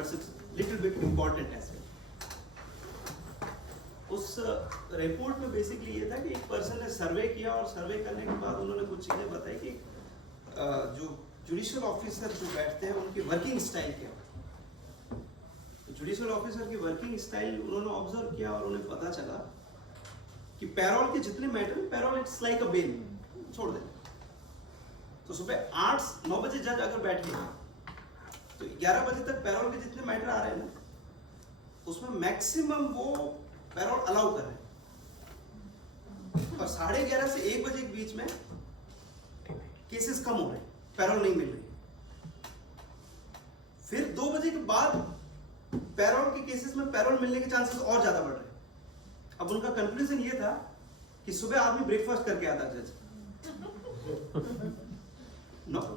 but it's little bit important as well. उस report में basically ये था कि एक पर्सन ने सर्वे किया और सर्वे करने के बाद उन्होंने कुछ चीज़ें बताई कि जो जुडिशियल ऑफिसर जो बैठते हैं उनकी वर्किंग स्टाइल क्या है। जुडिशियल ऑफिसर की वर्किंग स्टाइल उन्होंने ऑब्जर्व किया और उन्हें पता चला कि पैरोल के जितने matter, parole it's like a bail, छोड़ दे। तो सुबह 8-9 बजे जज अगर बैठे तो 11 बजे तक पैरोल के जितने मैटर आ रहे हैं ना, उसमें मैक्सिमम वो पैरोल अलाउ कर रहे हैं, और 11:30 से 1 बजे के बीच में केसेस कम हो रहे हैं, पैरोल नहीं मिल रही। फिर 2 बजे के बाद पैरोल के केसेस में पैरोल मिलने के चांसेस और ज्यादा बढ़ रहे हैं। अब उनका कंक्लूजन ये था कि सुबह आदमी ब्रेकफास्ट करके आता जज,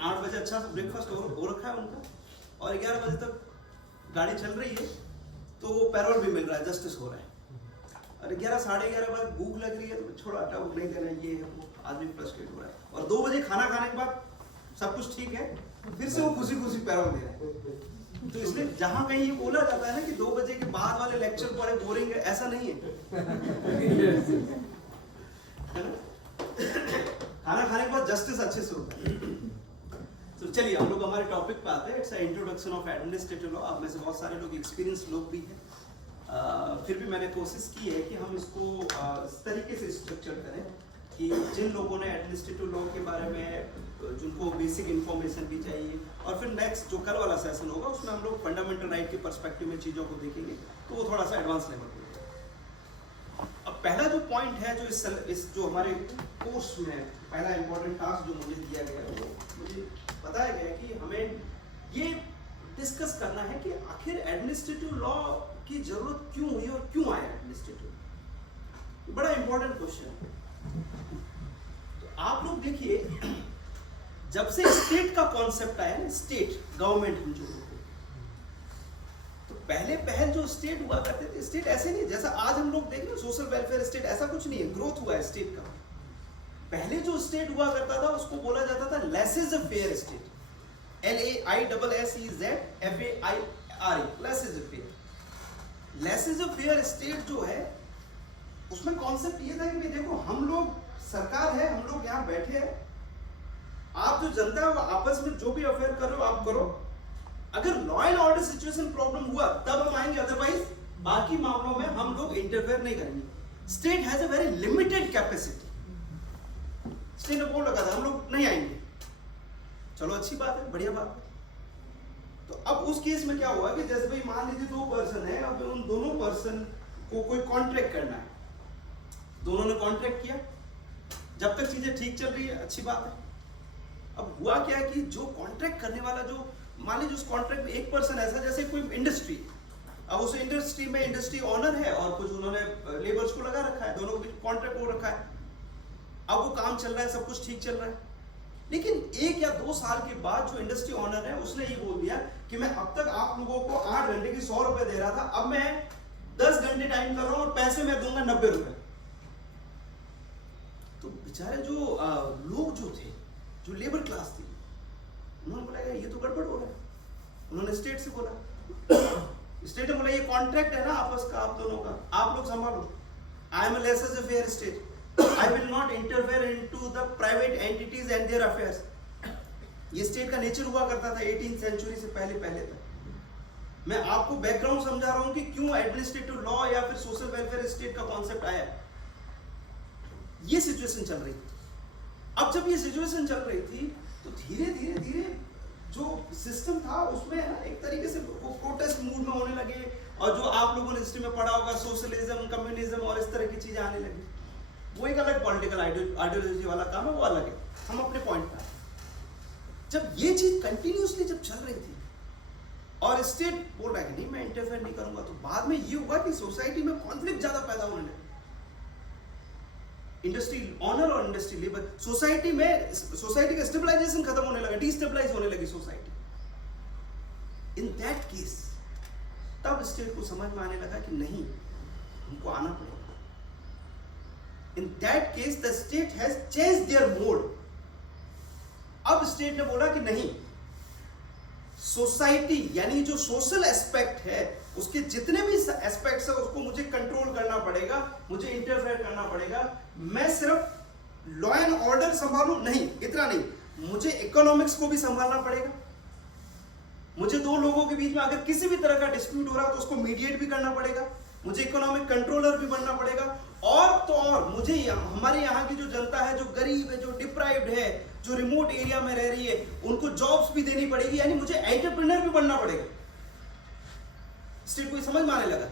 8 बजे अच्छा सा ब्रेकफास्ट हो रखा है उनका, और 11 बजे तक गाड़ी चल रही है तो वो पैरोल भी मिल रहा है, जस्टिस हो रहा है। और 11-11:30 बाद भूख लग रही है तो छोड़ा हटा, भूख नहीं देना, ये है वो, आदमी फ्रस्ट्रेट हो रहा है। और 2 बजे खाना खाने के बाद सब कुछ ठीक है, फिर से वो खुशी खुशी पैरोल दे रहा है। तो इसलिए जहां कहीं ये बोला जाता है ना कि 2 बजे के बाद वाले लेक्चर बड़े बोरिंग है, ऐसा नहीं है। खाना खाने के बाद जस्टिस अच्छे से होता है। तो चलिए हम लोग हमारे टॉपिक पे आते हैं। It's introduction of administrative law. आप में से बहुत सारे लोग एक्सपीरियंस लोग भी हैं, फिर भी मैंने कोशिश की है कि हम इसको इस तरीके से स्ट्रक्चर करें कि जिन लोगों ने एडमिनिस्ट्रेटिव लॉ के बारे में जिनको बेसिक इन्फॉर्मेशन भी चाहिए, और फिर नेक्स्ट जो कल वाला सेशन होगा उसमें हम लोग फंडामेंटल राइट के पर्सपेक्टिव में चीज़ों को देखेंगे, तो वो थोड़ा सा एडवांस लेवल पे होगा। अब पहला जो पॉइंट है जो इस जो हमारे कोर्स में पहला इंपॉर्टेंट टास्क जो मुझे दिया गया है, वो मुझे बताया गया है कि हमें ये डिस्कस करना है कि आखिर एडमिनिस्ट्रेटिव लॉ की जरूरत क्यों हुई और क्यों आया एडमिनिस्ट्रेटिव। बड़ा इंपॉर्टेंट क्वेश्चन है। तो आप लोग देखिए, जब से स्टेट का कॉन्सेप्ट आया ना, स्टेट गवर्नमेंट हम जो होते, तो पहले जो स्टेट हुआ करते थे, स्टेट ऐसे नहीं जैसा आज हम लोग देख रहे हैं सोशल वेलफेयर स्टेट, ऐसा कुछ नहीं है, ग्रोथ हुआ है स्टेट का। पहले जो स्टेट हुआ करता था उसको बोला जाता था laces fair state, LAISSEZ FAIRE, laces fair. Laces fair state जो है उसमें कॉन्सेप्ट ये था कि देखो हम लोग सरकार है, हम लोग यहाँ बैठे हैं, आप जो जनता है वो आपस में जो भी अफेयर कर रहे हो आप करो, अगर law and order situation problem हुआ तब हम आएंगे, अदरवाइज बाकी मामलों में हम लोग इंटरफेयर नहीं करेंगे। State has a very limited capacity. State ने बोल रखा था हम लोग नहीं आएंगे, चलो अच्छी बात है, बढ़िया बात है। तो अब उस केस में क्या हुआ कि जैसे भाई मान लीजिए 2 पर्सन है, अब उन दोनों पर्सन को कोई कॉन्ट्रैक्ट करना है, दोनों ने कॉन्ट्रैक्ट किया, जब तक चीजें ठीक चल रही है अच्छी बात है। अब हुआ क्या कि जो कॉन्ट्रैक्ट करने वाला, जो मान लीजिए उस कॉन्ट्रैक्ट में एक पर्सन ऐसा जैसे कोई इंडस्ट्री, अब उस इंडस्ट्री में इंडस्ट्री ऑनर है और कुछ उन्होंने लेबर्स को लगा रखा है, दोनों को कॉन्ट्रैक्ट हो रखा है, अब वो काम चल रहा है, सब कुछ ठीक चल रहा है। लेकिन 1 या 2 साल के बाद जो इंडस्ट्री ऑनर है उसने ये बोल दिया कि मैं अब तक आप लोगों को 8 घंटे की 100 रुपए दे रहा था, अब मैं 10 घंटे टाइम कर रहा हूं और पैसे मैं दूंगा 90 रुपए। तो बेचारे जो लोग जो थे, जो लेबर क्लास थी, उन्होंने बोला ये तो गड़बड़ हो रहा है। उन्होंने स्टेट से बोला, स्टेट ने बोला ये कॉन्ट्रैक्ट है ना आपस का, आप दोनों का, आप लोग संभालो। I am laces fair state, I will not interfere into the private entities and their affairs। ये स्टेट का नेचर हुआ करता था 18th सेंचुरी से पहले तक। मैं आपको बैकग्राउंड समझा रहा हूं कि क्यों एडमिनिस्ट्रेटिव लॉ या फिर सोशल वेलफेयर स्टेट का कॉन्सेप्ट आया। ये सिचुएशन चल रही थी। अब जब ये सिचुएशन चल रही थी तो धीरे धीरे जो सिस्टम था उसमें एक तरीके से प्रोटेस्ट मूड में होने लगे, और जो आप लोगों ने हिस्ट्री में पढ़ा होगा सोशलिज्म, कम्युनिज्म और इस तरह की चीजें आने लगी। वो एक अलग पॉलिटिकल आइडियोलॉजी वाला काम है, वो अलग है। हम अपने पॉइंट पर जब ये चीज कंटिन्यूसली जब चल रही थी और स्टेट बोल रहा है कि नहीं मैं इंटरफेयर नहीं करूंगा, तो बाद में ये हुआ कि सोसाइटी में कॉन्फ्लिक्ट ज्यादा पैदा होने लगे। इंडस्ट्री ऑनर और इंडस्ट्री लेबर, सोसाइटी का स्टेबलाइजेशन खत्म होने लगा, डिस्टेबलाइज होने लगी सोसाइटी। इन दैट केस तब स्टेट को समझ में आने लगा कि नहीं, हमको आना पड़ेगा। In that case, the state has changed their mode। अब स्टेट ने बोला कि नहीं, सोसाइटी यानी जो सोशल एस्पेक्ट है, उसके जितने भी एस्पेक्ट्स है उसको मुझे कंट्रोल करना पड़ेगा, मुझे इंटरफेयर करना पड़ेगा। मैं सिर्फ लॉ एंड ऑर्डर संभालूं नहीं, इतना नहीं, मुझे इकोनॉमिक्स को भी संभालना पड़ेगा। मुझे दो लोगों के बीच में अगर किसी भी तरह का डिस्प्यूट हो रहा है तो उसको मीडिएट भी करना पड़ेगा, मुझे इकोनॉमिक कंट्रोलर भी बनना पड़ेगा। और तो और मुझे हमारे यहाँ की जो जनता है, जो गरीब है, जो डिप्राइव्ड है, जो रिमोट एरिया में रह रही है, उनको जॉब्स भी देनी पड़ेगी, यानी मुझे एंटरप्रेन्योर भी बनना पड़ेगा। स्टेट को समझ में आने लगा?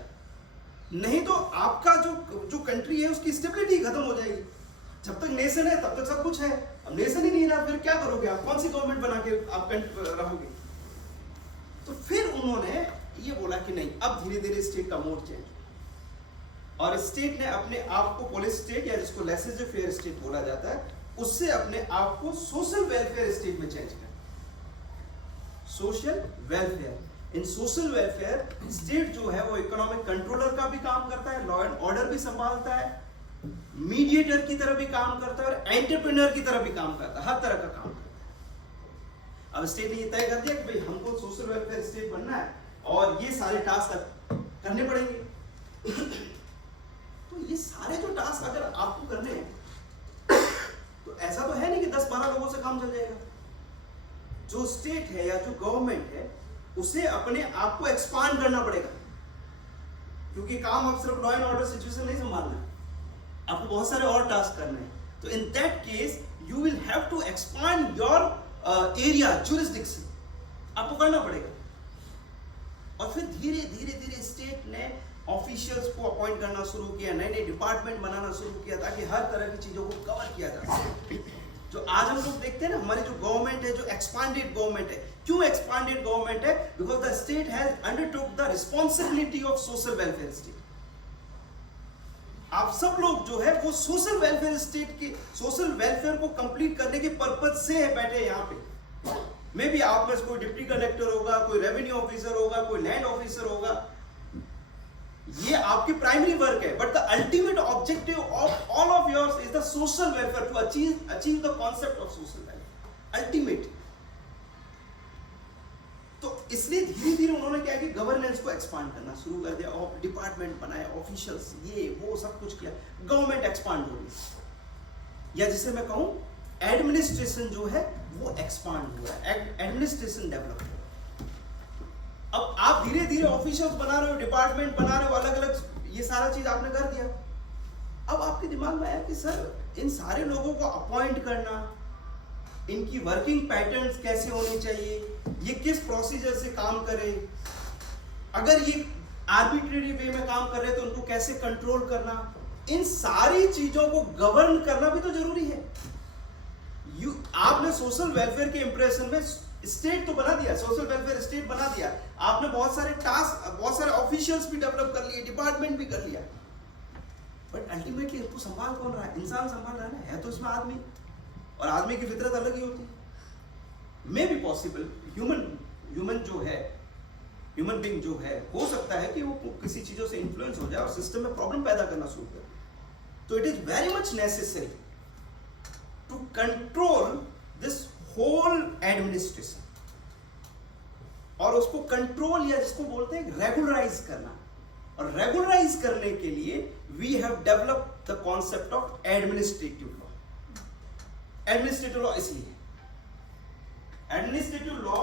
नहीं तो आपका जो कंट्री है उसकी स्टेबिलिटी खत्म हो जाएगी। जब तक नेशन है तब तक सब कुछ है, अब नेशन ही नहीं रहा फिर क्या करोगे आप? कौन सी गवर्नमेंट बना के आप रहोगे? तो फिर उन्होंने ये बोला कि नहीं, अब धीरे धीरे स्टेट का मोड चेंज, और स्टेट ने अपने आप को पॉलिस स्टेट या जिसको लेसेज फेयर स्टेट बोला जाता है, उससे अपने आप को सोशल वेलफेयर स्टेट में चेंज किया। सोशल वेलफेयर, इन सोशल वेलफेयर स्टेट जो है वो इकोनॉमिक कंट्रोलर का भी काम करता है, लॉ एंड ऑर्डर भी संभालता है, मीडिएटर की तरह भी काम करता है और एंटरप्रेन्योर की तरह भी काम करता है, हर तरह का काम करता है। अब स्टेट ने ये तय कर दिया कि भाई हमको सोशल वेलफेयर स्टेट बनना है और ये सारे टास्क करने पड़ेंगे। तो ये सारे जो टास्क अगर आपको करने हैं तो ऐसा तो है नहीं कि 10-12 लोगों से काम चल जाएगा। जो स्टेट है या जो गवर्नमेंट है उसे अपने आप को एक्सपांड करना पड़ेगा, क्योंकि काम अब सिर्फ लॉ एंड ऑर्डर सिचुएशन नहीं संभालना है, आपको बहुत सारे और टास्क करने हैं। तो in that case you will have to expand your area, jurisdiction, आपको करना पड़ेगा। और फिर धीरे धीरे धीरे स्टेट ने ऑफिशियल्स को अपॉइंट करना शुरू किया, नए नए डिपार्टमेंट बनाना शुरू किया, ताकि हर तरह की चीजों को कवर किया जा सके। जो आज हम लोग देखते हैं ना, हमारी जो गवर्नमेंट है, जो एक्सपांडेड गवर्नमेंट है, क्यों एक्सपांडेड गवर्नमेंट है? Because the state has undertook the responsibility of social welfare state. आप सब लोग जो है वो सोशल वेलफेयर स्टेट के सोशल वेलफेयर को कंप्लीट करने के पर्पज से है बैठे यहाँ पे। मे बी आप में से कोई डिप्टी कलेक्टर होगा, कोई रेवेन्यू ऑफिसर होगा, कोई लैंड ऑफिसर होगा, ये आपकी प्राइमरी वर्क है, but the ultimate objective of all of yours is the social welfare, to achieve the concept of social welfare ultimate. तो इसलिए धीरे धीरे उन्होंने क्या कि गवर्नेंस को एक्सपांड करना शुरू कर दिया, और डिपार्टमेंट बनाए, ऑफिशियल्स ये वो सब कुछ किया, गवर्नमेंट एक्सपांड हो गई, या जिसे मैं कहूं एडमिनिस्ट्रेशन जो है वो एक्सपांड हुआ, एडमिनिस्ट्रेशन डेवलप हुआ। अब आप धीरे धीरे ऑफिशियल्स बना रहे हो, डिपार्टमेंट बना रहे हो, अलग अलग ये सारा चीज आपने कर दिया। अब आपके दिमाग में आया कि सर इन सारे लोगों को अपॉइंट करना, इनकी वर्किंग पैटर्न्स कैसे होने चाहिए, ये किस प्रोसीजर से काम करें, अगर ये आर्बिट्रेरी वे में काम कर रहे हैं तो उनको कैसे कंट्रोल करना, इन सारी चीजों को गवर्न करना भी तो जरूरी है। आपने सोशल वेलफेयर के इंप्रेशन में स्टेट तो बना दिया, सोशल वेलफेयर स्टेट बना दिया, आपने बहुत सारे टास्क, बहुत सारे ऑफिशियल्स भी डेवलप कर लिए, डिपार्टमेंट भी कर लिया, बट अल्टीमेटली इसको संभाल कौन रहा है? इंसान संभाल रहा है ना, है तो इसमें आदमी, और आदमी की फितरत अलग ही होती है। मे बी पॉसिबल ह्यूमन जो है, ह्यूमन बीइंग जो है, हो सकता है कि वो किसी चीजों से इन्फ्लुएंस हो जाए और सिस्टम में प्रॉब्लम पैदा करना शुरू करे। तो it is very much necessary to control this whole administration, और उसको कंट्रोल या जिसको बोलते हैं रेगुलराइज करना, और रेगुलराइज करने के लिए we have developed the concept of administrative law. Administrative law इसलिए एडमिनिस्ट्रेटिव लॉ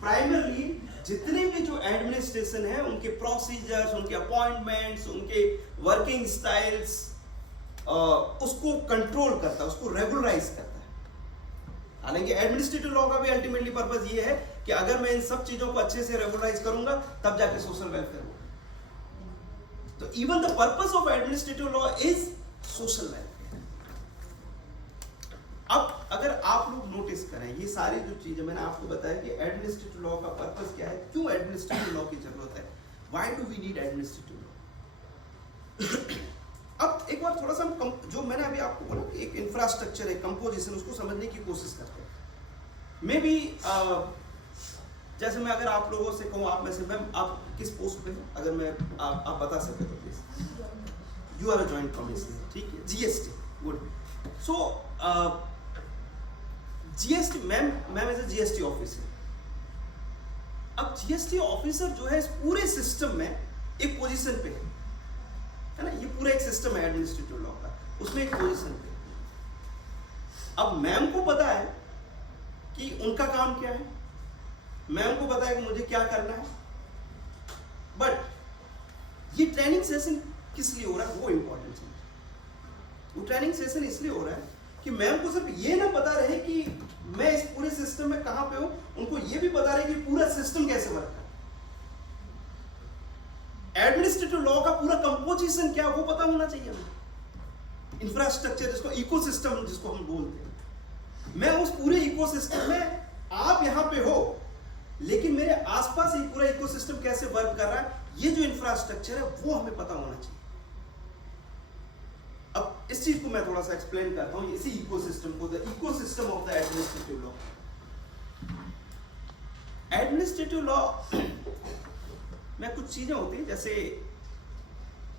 प्राइमरली जितने भी जो एडमिनिस्ट्रेशन है उनके प्रोसीजर्स, उनके अपॉइंटमेंट्स, उनके वर्किंग स्टाइल्स, उसको कंट्रोल करता है, उसको रेगुलराइज करता है। हालांकि एडमिनिस्ट्रेटिव लॉ का भी अल्टीमेटली पर्पस ये है कि अगर मैं इन सब चीजों को अच्छे से रेगुलराइज करूंगा तब जाके सोशल वेलफेयर होगा। तो even the purpose of administrative law is social welfare. अब अगर आप लोग नोटिस करें, ये सारी जो चीजें मैंने आपको बताया कि एडमिनिस्ट्रेटिव लॉ का पर्पस क्या है, क्यों एडमिनिस्ट्रेटिव लॉ की जरूरत है, why do we need administrative law. अब एक बार थोड़ा सा हम जो मैंने अभी आपको बोला कि एक इंफ्रास्ट्रक्चर है, कंपोजिशन, उसको समझने की कोशिश करते हैं। मे बी जैसे मैं अगर आप लोगों से कहूँ, आप में से मैम आप किस पोस्ट पे हैं, अगर मैं आप बता सके तो please. You are a joint commissioner, ठीक है, GST, good. So GST ma'am as a GST officer, अब जीएसटी ऑफिसर जो है इस पूरे सिस्टम में एक पोजीशन पे है ना, ये पूरा एक सिस्टम है एडमिनिस्ट्रेटिव लॉ का, उसमें एक पोजीशन पे। अब मैम को पता है कि उनका काम क्या है, मैम को पता है कि मुझे क्या करना है, बट ये ट्रेनिंग सेशन किस लिए हो रहा है वो इंपॉर्टेंट है। वो ट्रेनिंग सेशन इसलिए हो रहा है कि मैम को सिर्फ ये ना पता रहे कि मैं इस पूरे सिस्टम में कहां पे हूं, उनको ये भी पता रहे कि पूरा सिस्टम कैसे वर्क है, एडमिनिस्ट्रेटिव लॉ का पूरा कंपोजिशन क्या वो पता होना चाहिए हमें, इंफ्रास्ट्रक्चर जिसको इकोसिस्टम जिसको हम बोलते हैं। मैं उस पूरे इकोसिस्टम में, आप यहां पे हो लेकिन मेरे आसपास ये पूरा इकोसिस्टम कैसे वर्क कर रहा है, ये जो इंफ्रास्ट्रक्चर है वो हमें पता होना चाहिए। अब इस चीज को मैं थोड़ा सा एक्सप्लेन करता हूं, इसी इकोसिस्टम को, the ecosystem of the administrative law. Administrative law में कुछ चीजें होती है, जैसे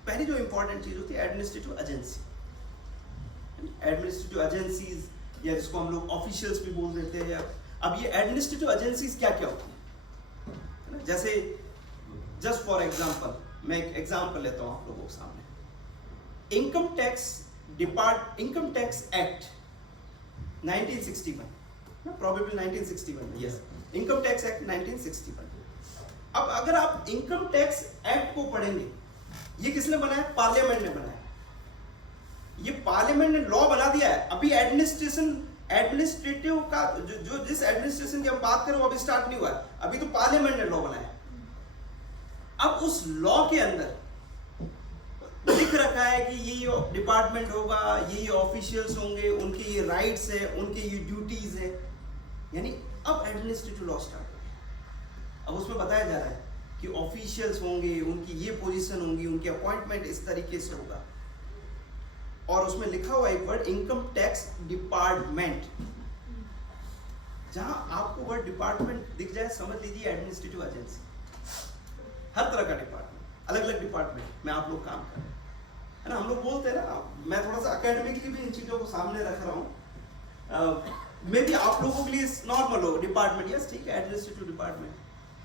पहली जो इंपॉर्टेंट चीज होती है एडमिनिस्ट्रेटिव एजेंसी, एडमिनिस्ट्रेटिव एजेंसीज या जिसको हम लोग ऑफिशियल्स भी बोल देते हैं। अब ये एडमिनिस्ट्रेटिव एजेंसीज क्या क्या होती है, जैसे जस्ट फॉर एग्जांपल मैं एक एग्जांपल लेता हूं आप लोगों के सामने। Income tax act 1961, probably 1961, yes, income tax act 1961। अब अगर आप इनकम टैक्स एक्ट को पढ़ेंगे, ये किसने बनाया, पार्लियामेंट ने बनाया। ये पार्लियामेंट ने लॉ बना दिया है, अभी एडमिनिस्ट्रेटिव का जो जिस एडमिनिस्ट्रेशन की हम बात करें वो अभी स्टार्ट नहीं हुआ है, अभी तो पार्लियामेंट ने लॉ बनाया। अब उस लॉ के अंदर लिख रखा है कि ये डिपार्टमेंट होगा, ये ऑफिशियल्स होंगे, उनके ये राइट्स है, उनके ये ड्यूटीज है, यानी अब एडमिनिस्ट्रेटिव लॉ स्टार्ट हो गया। अब उसमें बताया जा रहा है कि ऑफिशियल्स होंगे, उनकी ये पोजीशन होंगी, उनकी अपॉइंटमेंट इस तरीके से होगा, और उसमें लिखा हुआ एक वर्ड इनकम टैक्स डिपार्टमेंट। जहां आपको वर्ड डिपार्टमेंट दिख जाए समझ लीजिए एडमिनिस्ट्रेटिव एजेंसी, हर तरह का डिपार्टमेंट, अलग अलग डिपार्टमेंट में आप लोग काम कर रहे हैं, है ना। हम लोग बोलते हैं ना, मैं थोड़ा सा एकेडमिकली भी इन चीजों को सामने रख रहा हूँ, मे बी आप लोगों के लिए नॉर्मल हो डिपार्टमेंट, यस ठीक है, एडमिनिस्ट्रेटिव डिपार्टमेंट,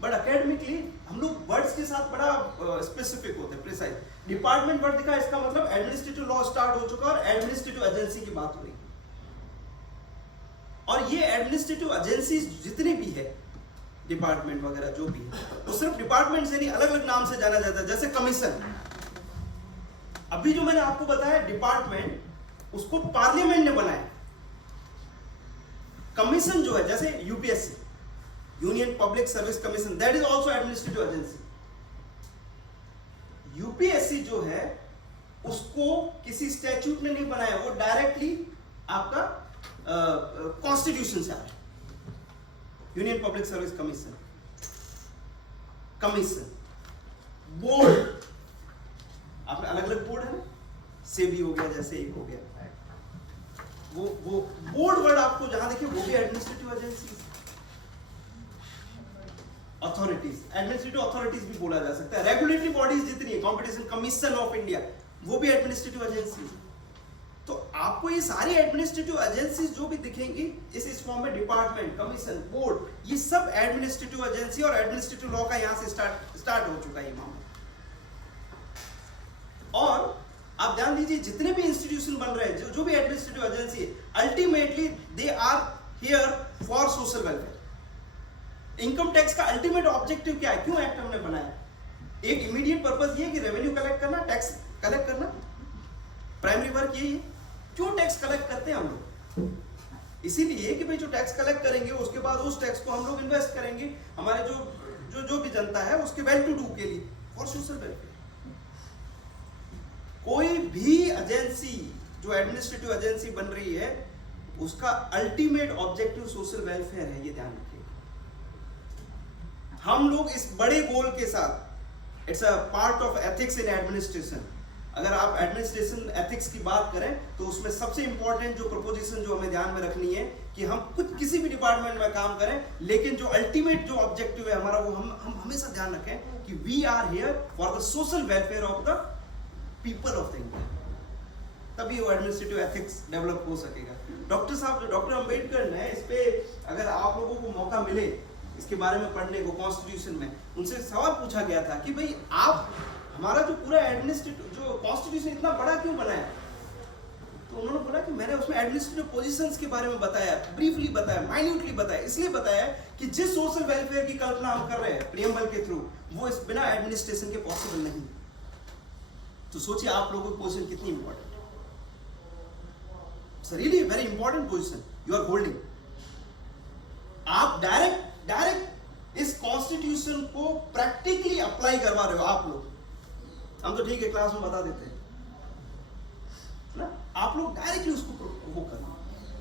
बट एकेडमिकली हम लोग वर्ड्स के साथ बड़ा स्पेसिफिक होते हैं, प्रिसाइज। डिपार्टमेंट वर्ड दिखा, इसका मतलब एडमिनिस्ट्रेटिव लॉ स्टार्ट हो चुका और एडमिनिस्ट्रेटिव एजेंसी की बात हो रही। और ये एडमिनिस्ट्रेटिव एजेंसी जितनी भी है, डिपार्टमेंट वगैरह जो भी है, वो सिर्फ डिपार्टमेंट से नहीं, अलग अलग नाम से जाना जाता है। जैसे कमीशन, अभी जो मैंने आपको बताया डिपार्टमेंट, उसको पार्लियामेंट ने बनाया। कमीशन जो है, जैसे UPSC, union public service commission, that is also administrative agency. UPSC जो है उसको किसी स्टैट्यूट ने नहीं बनाया, वो डायरेक्टली आपका कॉन्स्टिट्यूशन से आ रहा है। Union public service commission, board, आपने अलग अलग बोर्ड है ना, सेबी हो गया, जैसे एक हो गया, वो बोर्ड वर्ड आपको जहां देखिए वो भी administrative agency, authorities, administrative authorities भी बोला जा सकता है। रेगुलेटरी बॉडीज जितनी है, कंपटीशन कमीशन ऑफ इंडिया, वो भी एडमिनिस्ट्रेटिव एजेंसी। तो आपको ये सारी एडमिनिस्ट्रेटिव एजेंसीज जो भी दिखेंगी इस फॉर्म में, डिपार्टमेंट, कमीशन, बोर्ड, ये सब एडमिनिस्ट्रेटिव एजेंसी, और एडमिनिस्ट्रेटिव लॉ का यहां से स्टार्ट हो चुका है ये मामला। और आप ध्यान दीजिए, जितने भी इंस्टीट्यूशन बन रहे हैं, जो भी एडमिनिस्ट्रेटिव एजेंसी है, ultimately they are here for social welfare. Income tax का अल्टीमेट ऑब्जेक्टिव क्या है, क्यों एक्ट हमने बनाया? एक इमीडिएट पर्पस ये कि रेवेन्यू कलेक्ट करना, टैक्स कलेक्ट करना, प्राइमरी वर्क यही है। क्यों टैक्स कलेक्ट करते हैं हम लोग? इसीलिए कि भाई जो टैक्स कलेक्ट करेंगे उसके बाद उस टैक्स को हम लोग इन्वेस्ट करेंगे हमारे जो भी जनता है उसके वेल टू डू के लिए, फॉर सोशल वेलफेयर। कोई भी एजेंसी जो एडमिनिस्ट्रेटिव एजेंसी बन रही है, उसका अल्टीमेट ऑब्जेक्टिव सोशल वेलफेयर है, ये ध्यान रखिए। हम लोग इस बड़े गोल के साथ, it's a part of ethics in administration. अगर आप एडमिनिस्ट्रेशन एथिक्स की बात करें तो उसमें सबसे इंपॉर्टेंट जो प्रोपोजिशन जो हमें ध्यान में रखनी है कि हम कुछ किसी भी डिपार्टमेंट में काम करें, लेकिन जो अल्टीमेट जो ऑब्जेक्टिव है हमारा, वो हम हमेशा ध्यान रखें कि we are here for the social welfare of the people of the India. तभी वो एडमिनिस्ट्रेटिव एथिक्स डेवलप हो सकेगा। डॉक्टर साहब, जो डॉक्टर अंबेडकर ने, इस पे अगर आप लोगों को मौका मिले इसके बारे में पढ़ने को कॉन्स्टिट्यूशन में, उनसे सवाल पूछा गया था कि भाई आप हमारा जो पूरा एडमिनिस्ट्रेटिव जो कॉन्स्टिट्यूशन इतना बड़ा क्यों बनाया? तो उन्होंने बोला कि मैंने उसमें एडमिनिस्ट्रेटिव पोजीशंस के बारे में बताया, ब्रीफली बताया, माइन्यूटली बताया, इसलिए बताया कि जिस सोशल वेलफेयर की कल्पना हम कर रहे हैं प्रियम्बल के थ्रू, वो इस बिना एडमिनिस्ट्रेशन के पॉसिबल नहीं। तो सोचिए आप लोगों की पोजीशन कितनी इंपॉर्टेंट है। It's really very important position you are holding. आप डायरेक्ट इस कॉन्स्टिट्यूशन को प्रैक्टिकली अप्लाई करवा रहे हो आप लोग। हम तो ठीक है क्लास में बता देते हैं ना, आप लोग डायरेक्टली उसको वो करना।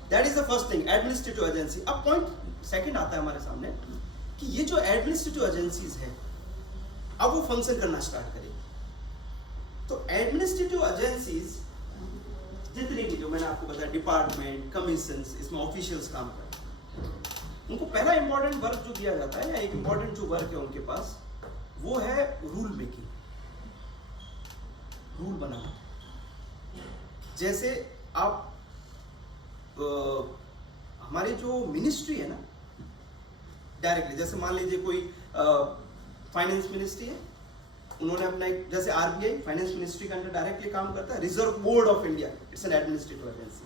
That is the first thing, administrative agency. अब पॉइंट सेकंड आता है हमारे सामने कि ये जो एडमिनिस्ट्रेटिव एजेंसीज है अब वो फंक्शन करना स्टार्ट करेगी। तो एडमिनिस्ट्रेटिव एजेंसीज जितनी भी जो मैंने आपको बताया, डिपार्टमेंट, कमीशंस, इसमें ऑफिशियल्स काम करते हैं, उनको पहला इंपॉर्टेंट वर्क जो दिया जाता है या एक इंपॉर्टेंट जो वर्क है उनके पास, वो है रूल मेकिंग, रूल बनाना। जैसे आप हमारी जो मिनिस्ट्री है ना, डायरेक्टली जैसे मान लीजिए कोई फाइनेंस मिनिस्ट्री है, उन्होंने अपना एक, जैसे आरबीआई फाइनेंस मिनिस्ट्री के अंडर डायरेक्टली काम करता है, reserve board of India it's an administrative agency.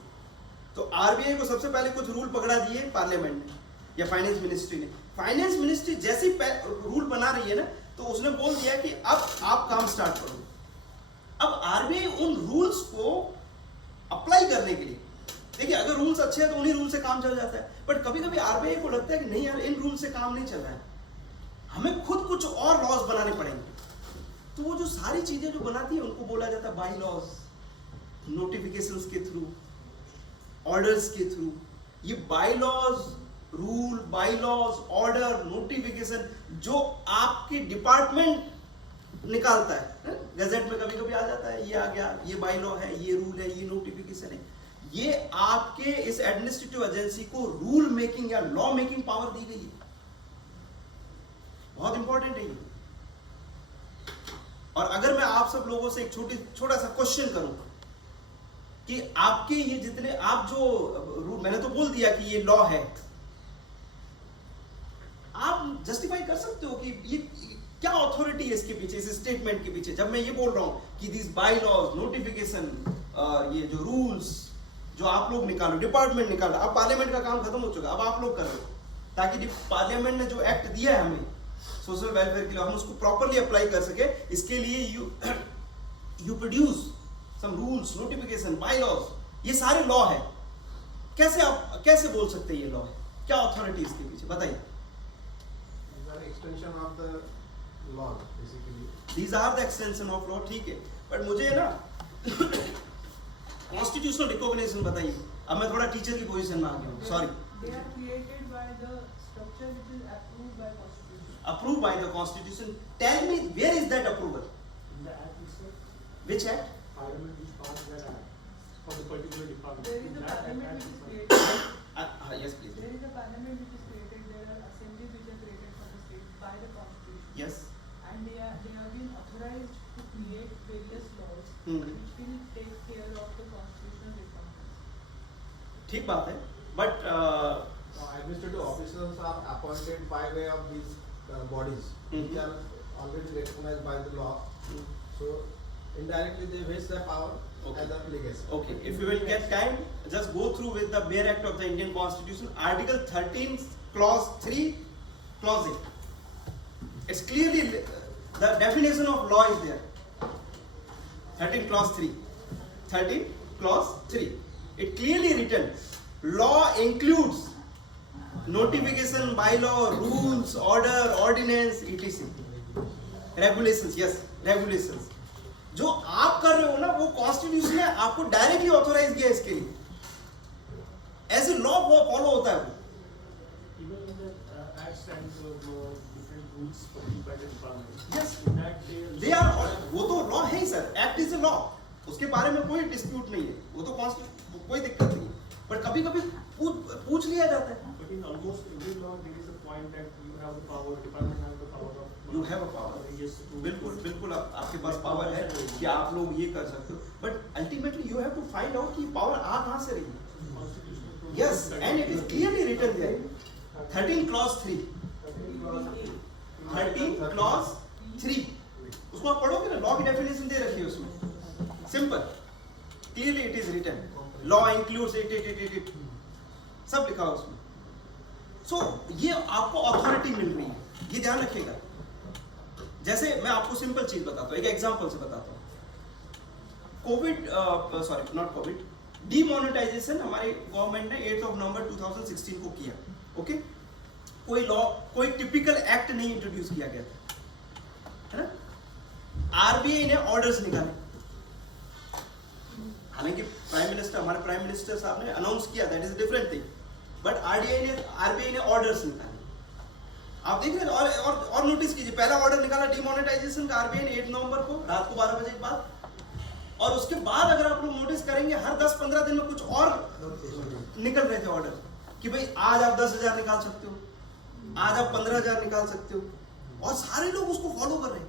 तो आरबीआई को सबसे पहले कुछ रूल पकड़ा दिए पार्लियामेंट ने या फाइनेंस मिनिस्ट्री ने। फाइनेंस मिनिस्ट्री जैसी रूल बना रही है ना, तो उसने बोल दिया कि अब आप काम स्टार्ट करो। अब आरबीआई उन रूल्स को अप्लाई करने के लिए, देखिए अगर रूल्स अच्छे हैं तो उन्हीं रूल से काम चल जाता है, बट कभी कभी आरबीआई को लगता है कि नहीं यार इन रूल से काम नहीं चल रहा है, हमें खुद कुछ और लॉज बनाने पड़ेंगे। तो वो जो सारी चीजें जो बनाती है उनको बोला जाता है बाई लॉज, नोटिफिकेशंस के थ्रू, ऑर्डर्स के थ्रू। ये bylaws, rule, bylaws, order, notification जो आपके डिपार्टमेंट निकालता है, गजट में कभी कभी आ जाता है, ये आ गया, ये बाई लॉ है, ये रूल है, ये नोटिफिकेशन है, ये आपके इस एडमिनिस्ट्रेटिव एजेंसी को रूल मेकिंग या लॉ मेकिंग पावर दी गई है। बहुत इंपॉर्टेंट है ये। और अगर मैं आप सब लोगों से एक छोटा सा क्वेश्चन करूं कि आपके ये जितने आप जो रूल, मैंने तो बोल दिया कि ये लॉ है, आप जस्टिफाई कर सकते हो कि ये क्या अथॉरिटी है इसके पीछे, इस स्टेटमेंट के पीछे, जब मैं ये बोल रहा हूं कि दिस बाई लॉज, नोटिफिकेशन, ये जो रूल्स जो आप लोग निकालो, डिपार्टमेंट निकालो, अब पार्लियामेंट का काम खत्म हो चुका, अब आप लोग कर रहे हो, ताकि पार्लियामेंट ने जो एक्ट दिया है हमें सोशल वेलफेयर के लिए, हम उसको प्रॉपरली अप्लाई कर सके। इसके लिए you produce some rules, notification, bylaws, ये सारे लॉ है। कैसे आप कैसे बोल सकते हैं ये लॉ है? क्या अथॉरिटी इसके पीछे बताइए? Extension of the law basically, these are the extension of law. ठीक है, बट मुझे ना कॉन्स्टिट्यूशनल रिकॉग्निशन बताइए। अब मैं थोड़ा टीचर की पोजीशन में आ गया हूँ, sorry. They are created by the structure which is approved by Constitution. Approved by the Constitution. Tell me, where is that approval? In the act itself, Which act? Parliament which passed that act for the particular department. There is a That parliament act which is is created. Yes, please. There is a parliament which is created. There are assemblies which are created for the state by the Constitution. Yes. And they have been authorized to create various laws which will take care of the constitutional requirements. ठीक बात है, but administrative officers are appointed by way of these bodies which are already recognized by the law. So indirectly they waste their power as a legacy. Okay, if you will get time, just go through with the bare act of the Indian Constitution, Article 13, Clause 3, Clause 8. It's clearly the definition of law is there. 13 Clause 3. 13 Clause 3. It clearly written, law includes notification, bylaw, rules, order, ordinance, etc. Regulations, yes, regulations. जो आप कर रहे हो ना, वो constitution ने आपको directly authorise किया इसके लिए, एज ए लॉ फॉलो होता है वो। even in the act stands different rules published by the department. Yes. In that they are, वो तो लॉ है ही sir, act is a law, उसके बारे में कोई डिस्प्यूट नहीं है, वो तो कोई दिक्कत नहीं है, बट कभी कभी पूछ लिया जाता है। But in almost every law there is a point that you have the power, department has the power of. You have a power. Yes. बिल्कुल बिल्कुल आपके पास पावर है कि आप लोग ये कर सकते हो, but ultimately you have to find out कि पावर आ कहाँ से रही है। Constitution. Yes, and it is clearly written there. 13 Clause 3. 13 clause 3, उसको आप पढ़ोगे ना, लॉ की डेफिनेशन दे रखी है उसमें, simple clearly it is written, law includes it, सब लिखा है उसमें। सो ये आपको अथॉरिटी मिल रही है, ये ध्यान रखिएगा। जैसे मैं आपको सिंपल चीज बताता हूँ, एक एग्जांपल से बताता हूँ। Covid sorry not covid, demonetisation हमारी गवर्नमेंट ने 8 नवंबर 2016 को किया, ओके। कोई लॉ, कोई टिपिकल एक्ट नहीं इंट्रोड्यूस किया गया था, है ना। आरबीआई ने ऑर्डर्स निकाले, हालांकि प्राइम मिनिस्टर, हमारे प्राइम मिनिस्टर साहब ने अनाउंस किया, that is different thing, but RBI ने ऑर्डर्स निकाले। आप देख रहे हैं, और नोटिस कीजिए, पहला ऑर्डर निकाला डीमोनेटाइजेशन का आरबीआई ने 8 नवंबर को रात को 12 बजे के बाद, और उसके बाद अगर आप लोग नोटिस करेंगे हर 10-15 दिन में कुछ और निकल रहे थे ऑर्डर, कि भाई आज आप 10,000 निकाल सकते हो, आज आप 15,000 निकाल सकते हो, और सारे लोग उसको फॉलो कर रहे हैं।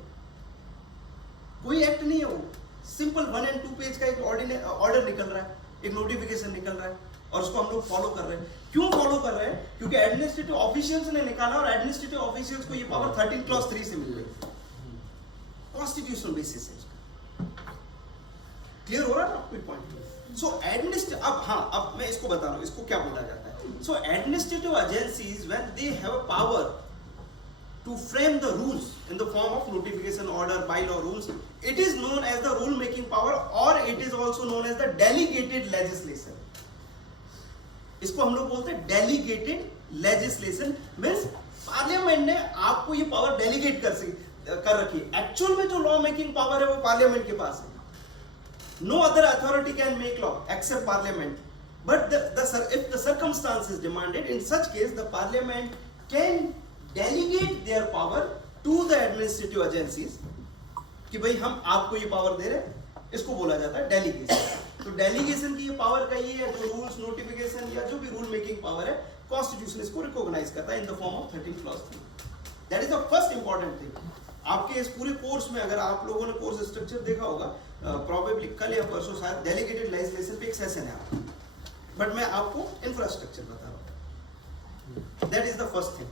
कोई एक्ट नहीं है वो, सिंपल 1 और 2 पेज का एक ऑर्डर निकल रहा है, एक नोटिफिकेशन निकल रहा है, और उसको हम लोग फॉलो कर रहे हैं। क्यों फॉलो कर रहे हैं? क्योंकि एडमिनिस्ट्रेटिव ऑफिशियल्स ने निकाला, और एडमिनिस्ट्रेटिव ऑफिशियल्स को ये पावर 13 क्लॉज 3 से मिल गई, कॉन्स्टिट्यूशनल बेसिस है। क्लियर हो रहा है ना कोई पॉइंट? सो एडमिनिस्ट्रेटिव, अब मैं इसको बता रहा हूं, इसको क्या बोला जाता है। So administrative agencies when they have a power to frame the rules in the form of notification order, bylaw rules, it is known as the rule making power, or it is also known as the delegated legislation. इसको हम लोग बोलते हैं delegated legislation, means parliament ने आपको ये power delegate कर रखी है। एक्चुअल में जो लॉ मेकिंग पावर है वो पार्लियामेंट के पास है। No other authority can make law except parliament, but if the circumstances demanded, in such case the parliament can delegate their power to the administrative agencies, कि भाई हम आपको ये पावर दे रहे हैं, इसको बोला जाता है डेलीगेशन। तो डेलीगेशन की ये पावर का ये है, जो रूल्स, नोटिफिकेशन या जो भी रूल मेकिंग पावर है, कॉन्स्टिट्यूशन इसको रिकॉग्नाइज करता है in the form of 13 clause 3। That is the first important thing. आपके इस पूरे कोर्स में अगर आप लोगों ने कोर्स स्ट्रक्चर देखा होगा, प्रोबेबली कल या परसों शायद डेलीगेटेड लेजिस्लेशन पे एक सेशन है आपका, बट मैं आपको इंफ्रास्ट्रक्चर बता रहा हूँ। That is the first thing,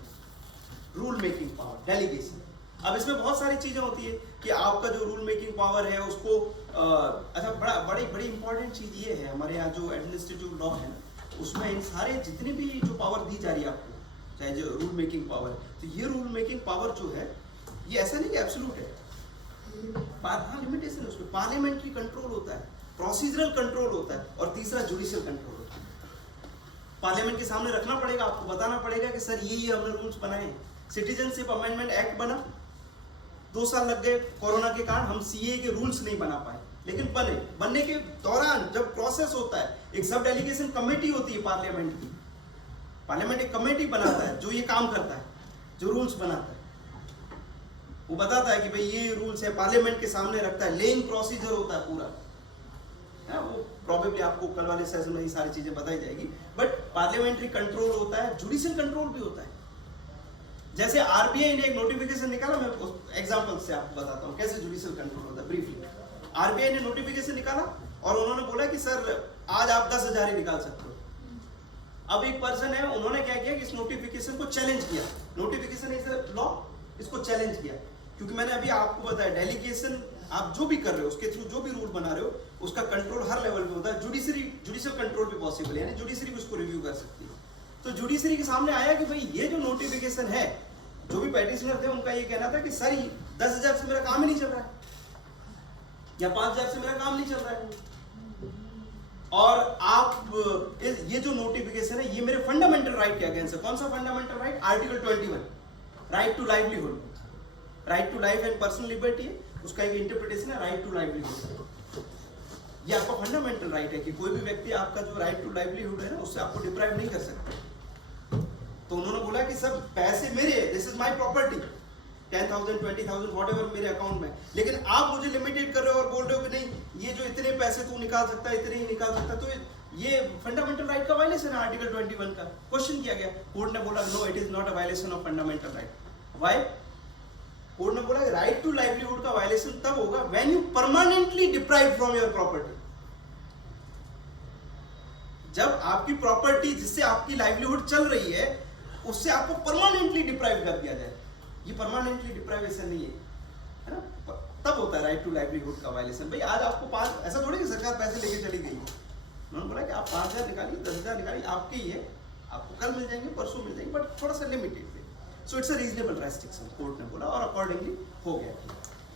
rule making power, delegation. अब इसमें बहुत सारी चीजें होती है कि आपका जो रूल मेकिंग पावर है उसको अच्छा, बड़ी इंपॉर्टेंट चीज ये है, हमारे यहाँ जो एडमिनिस्ट्रेटिव लॉ है ना, उसमें इन सारे जितने भी जो पावर दी जा रही है आपको, चाहे जो रूल मेकिंग पावर है, तो ये रूल मेकिंग पावर जो है, ये ऐसा नहीं कि एब्सोल्यूट है, हाँ लिमिटेशन है उसमें। पार्लियामेंट्री कंट्रोल होता है, प्रोसीजरल कंट्रोल होता है, और तीसरा जुडिशियल कंट्रोल होता है। पार्लियामेंट के सामने रखना पड़ेगा, आपको बताना पड़ेगा कि सर ये हमने रूल्स बनाए। सिटीजनशिप अमेंडमेंट एक्ट बना, 2 साल लग गए कोरोना के कारण, हम सीए के रूल्स नहीं बना पाए, लेकिन बनने के दौरान जब प्रोसेस होता है, एक सब डेलीगेशन कमेटी होती है पार्लियामेंट की, पार्लियामेंट एक कमेटी बनाता है जो ये काम करता है, जो रूल्स बनाता है, वो बताता है कि भाई ये रूल्स है, पार्लियामेंट के सामने रखता है, लेइंग प्रोसीजर होता है पूरा, है वो प्रोबेबली आपको कल वाले सेशन में ये सारी चीजें बताई जाएगी। बट पार्लियामेंट्री कंट्रोल होता है, जुडिशियल कंट्रोल भी होता है। जैसे आरबीआई ने एक नोटिफिकेशन निकाला, मैं एग्जांपल से आपको बताता हूँ कैसे जुडिशियल कंट्रोल होता है ब्रीफली। आरबीआई ने नोटिफिकेशन निकाला और उन्होंने बोला कि सर आज आप 10,000 ही निकाल सकते हो। अब एक पर्सन है, उन्होंने क्या किया कि इस नोटिफिकेशन को चैलेंज किया, नोटिफिकेशन इज अ लॉ, इसको चैलेंज किया, क्योंकि मैंने अभी आपको बताया डेलीगेशन आप जो भी कर रहे हो, उसके थ्रू जो भी रूल बना रहे हो, उसका कंट्रोल हर लेवल पे होता है। जुडिशियल कंट्रोल भी पॉसिबल है, यानी जुडिशरी भी उसको रिव्यू कर सकती है। तो जुडिशरी के सामने आया कि भाई ये जो नोटिफिकेशन है, जो भी पेटिशनर थे उनका ये कहना था कि सर 10,000 से मेरा काम ही नहीं चल रहा है, या 5,000 से मेरा काम नहीं चल रहा है, और आप ये जो नोटिफिकेशन है ये मेरे फंडामेंटल राइट के अगेंस्ट है। कौन सा fundamental right? Article 21, right to livelihood, right to life and personal liberty है, उसका एक इंटरप्रिटेशन है राइट टू लाइवलीहुड। ये आपका फंडामेंटल राइट है कि कोई भी व्यक्ति आपका जो राइट टू लाइवलीहुड है ना, उससे आपको डिप्राइव नहीं कर सकता। तो उन्होंने बोला कि सब पैसे मेरे, this is my property, 10,000 20,000 whatever मेरे अकाउंट में, लेकिन आप मुझे लिमिटेड कर रहे हो और बोल रहे हो कि नहीं ये जो इतने पैसे तू निकाल सकता है, इतने ही निकाल सकता है, तो ये फंडामेंटल राइट का वायलेशन है आर्टिकल 21 का। क्वेश्चन किया गया, कोर्ट ने बोला no, it is not a violation of fundamental right. Why? Court ने बोला राइट टू लाइवलीहुड का वायलेशन तब होगा when you permanently deprive from your property. जब आपकी प्रॉपर्टी जिससे आपकी लाइवलीहुड चल रही है उससे आपको परमानेंटली डिप्राइव कर दिया जाए। ये परमानेंटली डिप्राइवेशन नहीं है ना, तब होता है राइट टू लाइवलीहुड का वायलेशन। भाई आज आपको 5, ऐसा थोड़ी कि सरकार पैसे लेके चली गई है, उन्होंने बोला कि आप 5,000 निकालिए, 10,000 निकालिए, आपके ही है, आपको कल मिल जाएंगे, परसों मिल जाएंगे, बट थोड़ा सा लिमिटेड पे। So it's a reasonable restriction, court ने बोला, और अकॉर्डिंगली हो गया।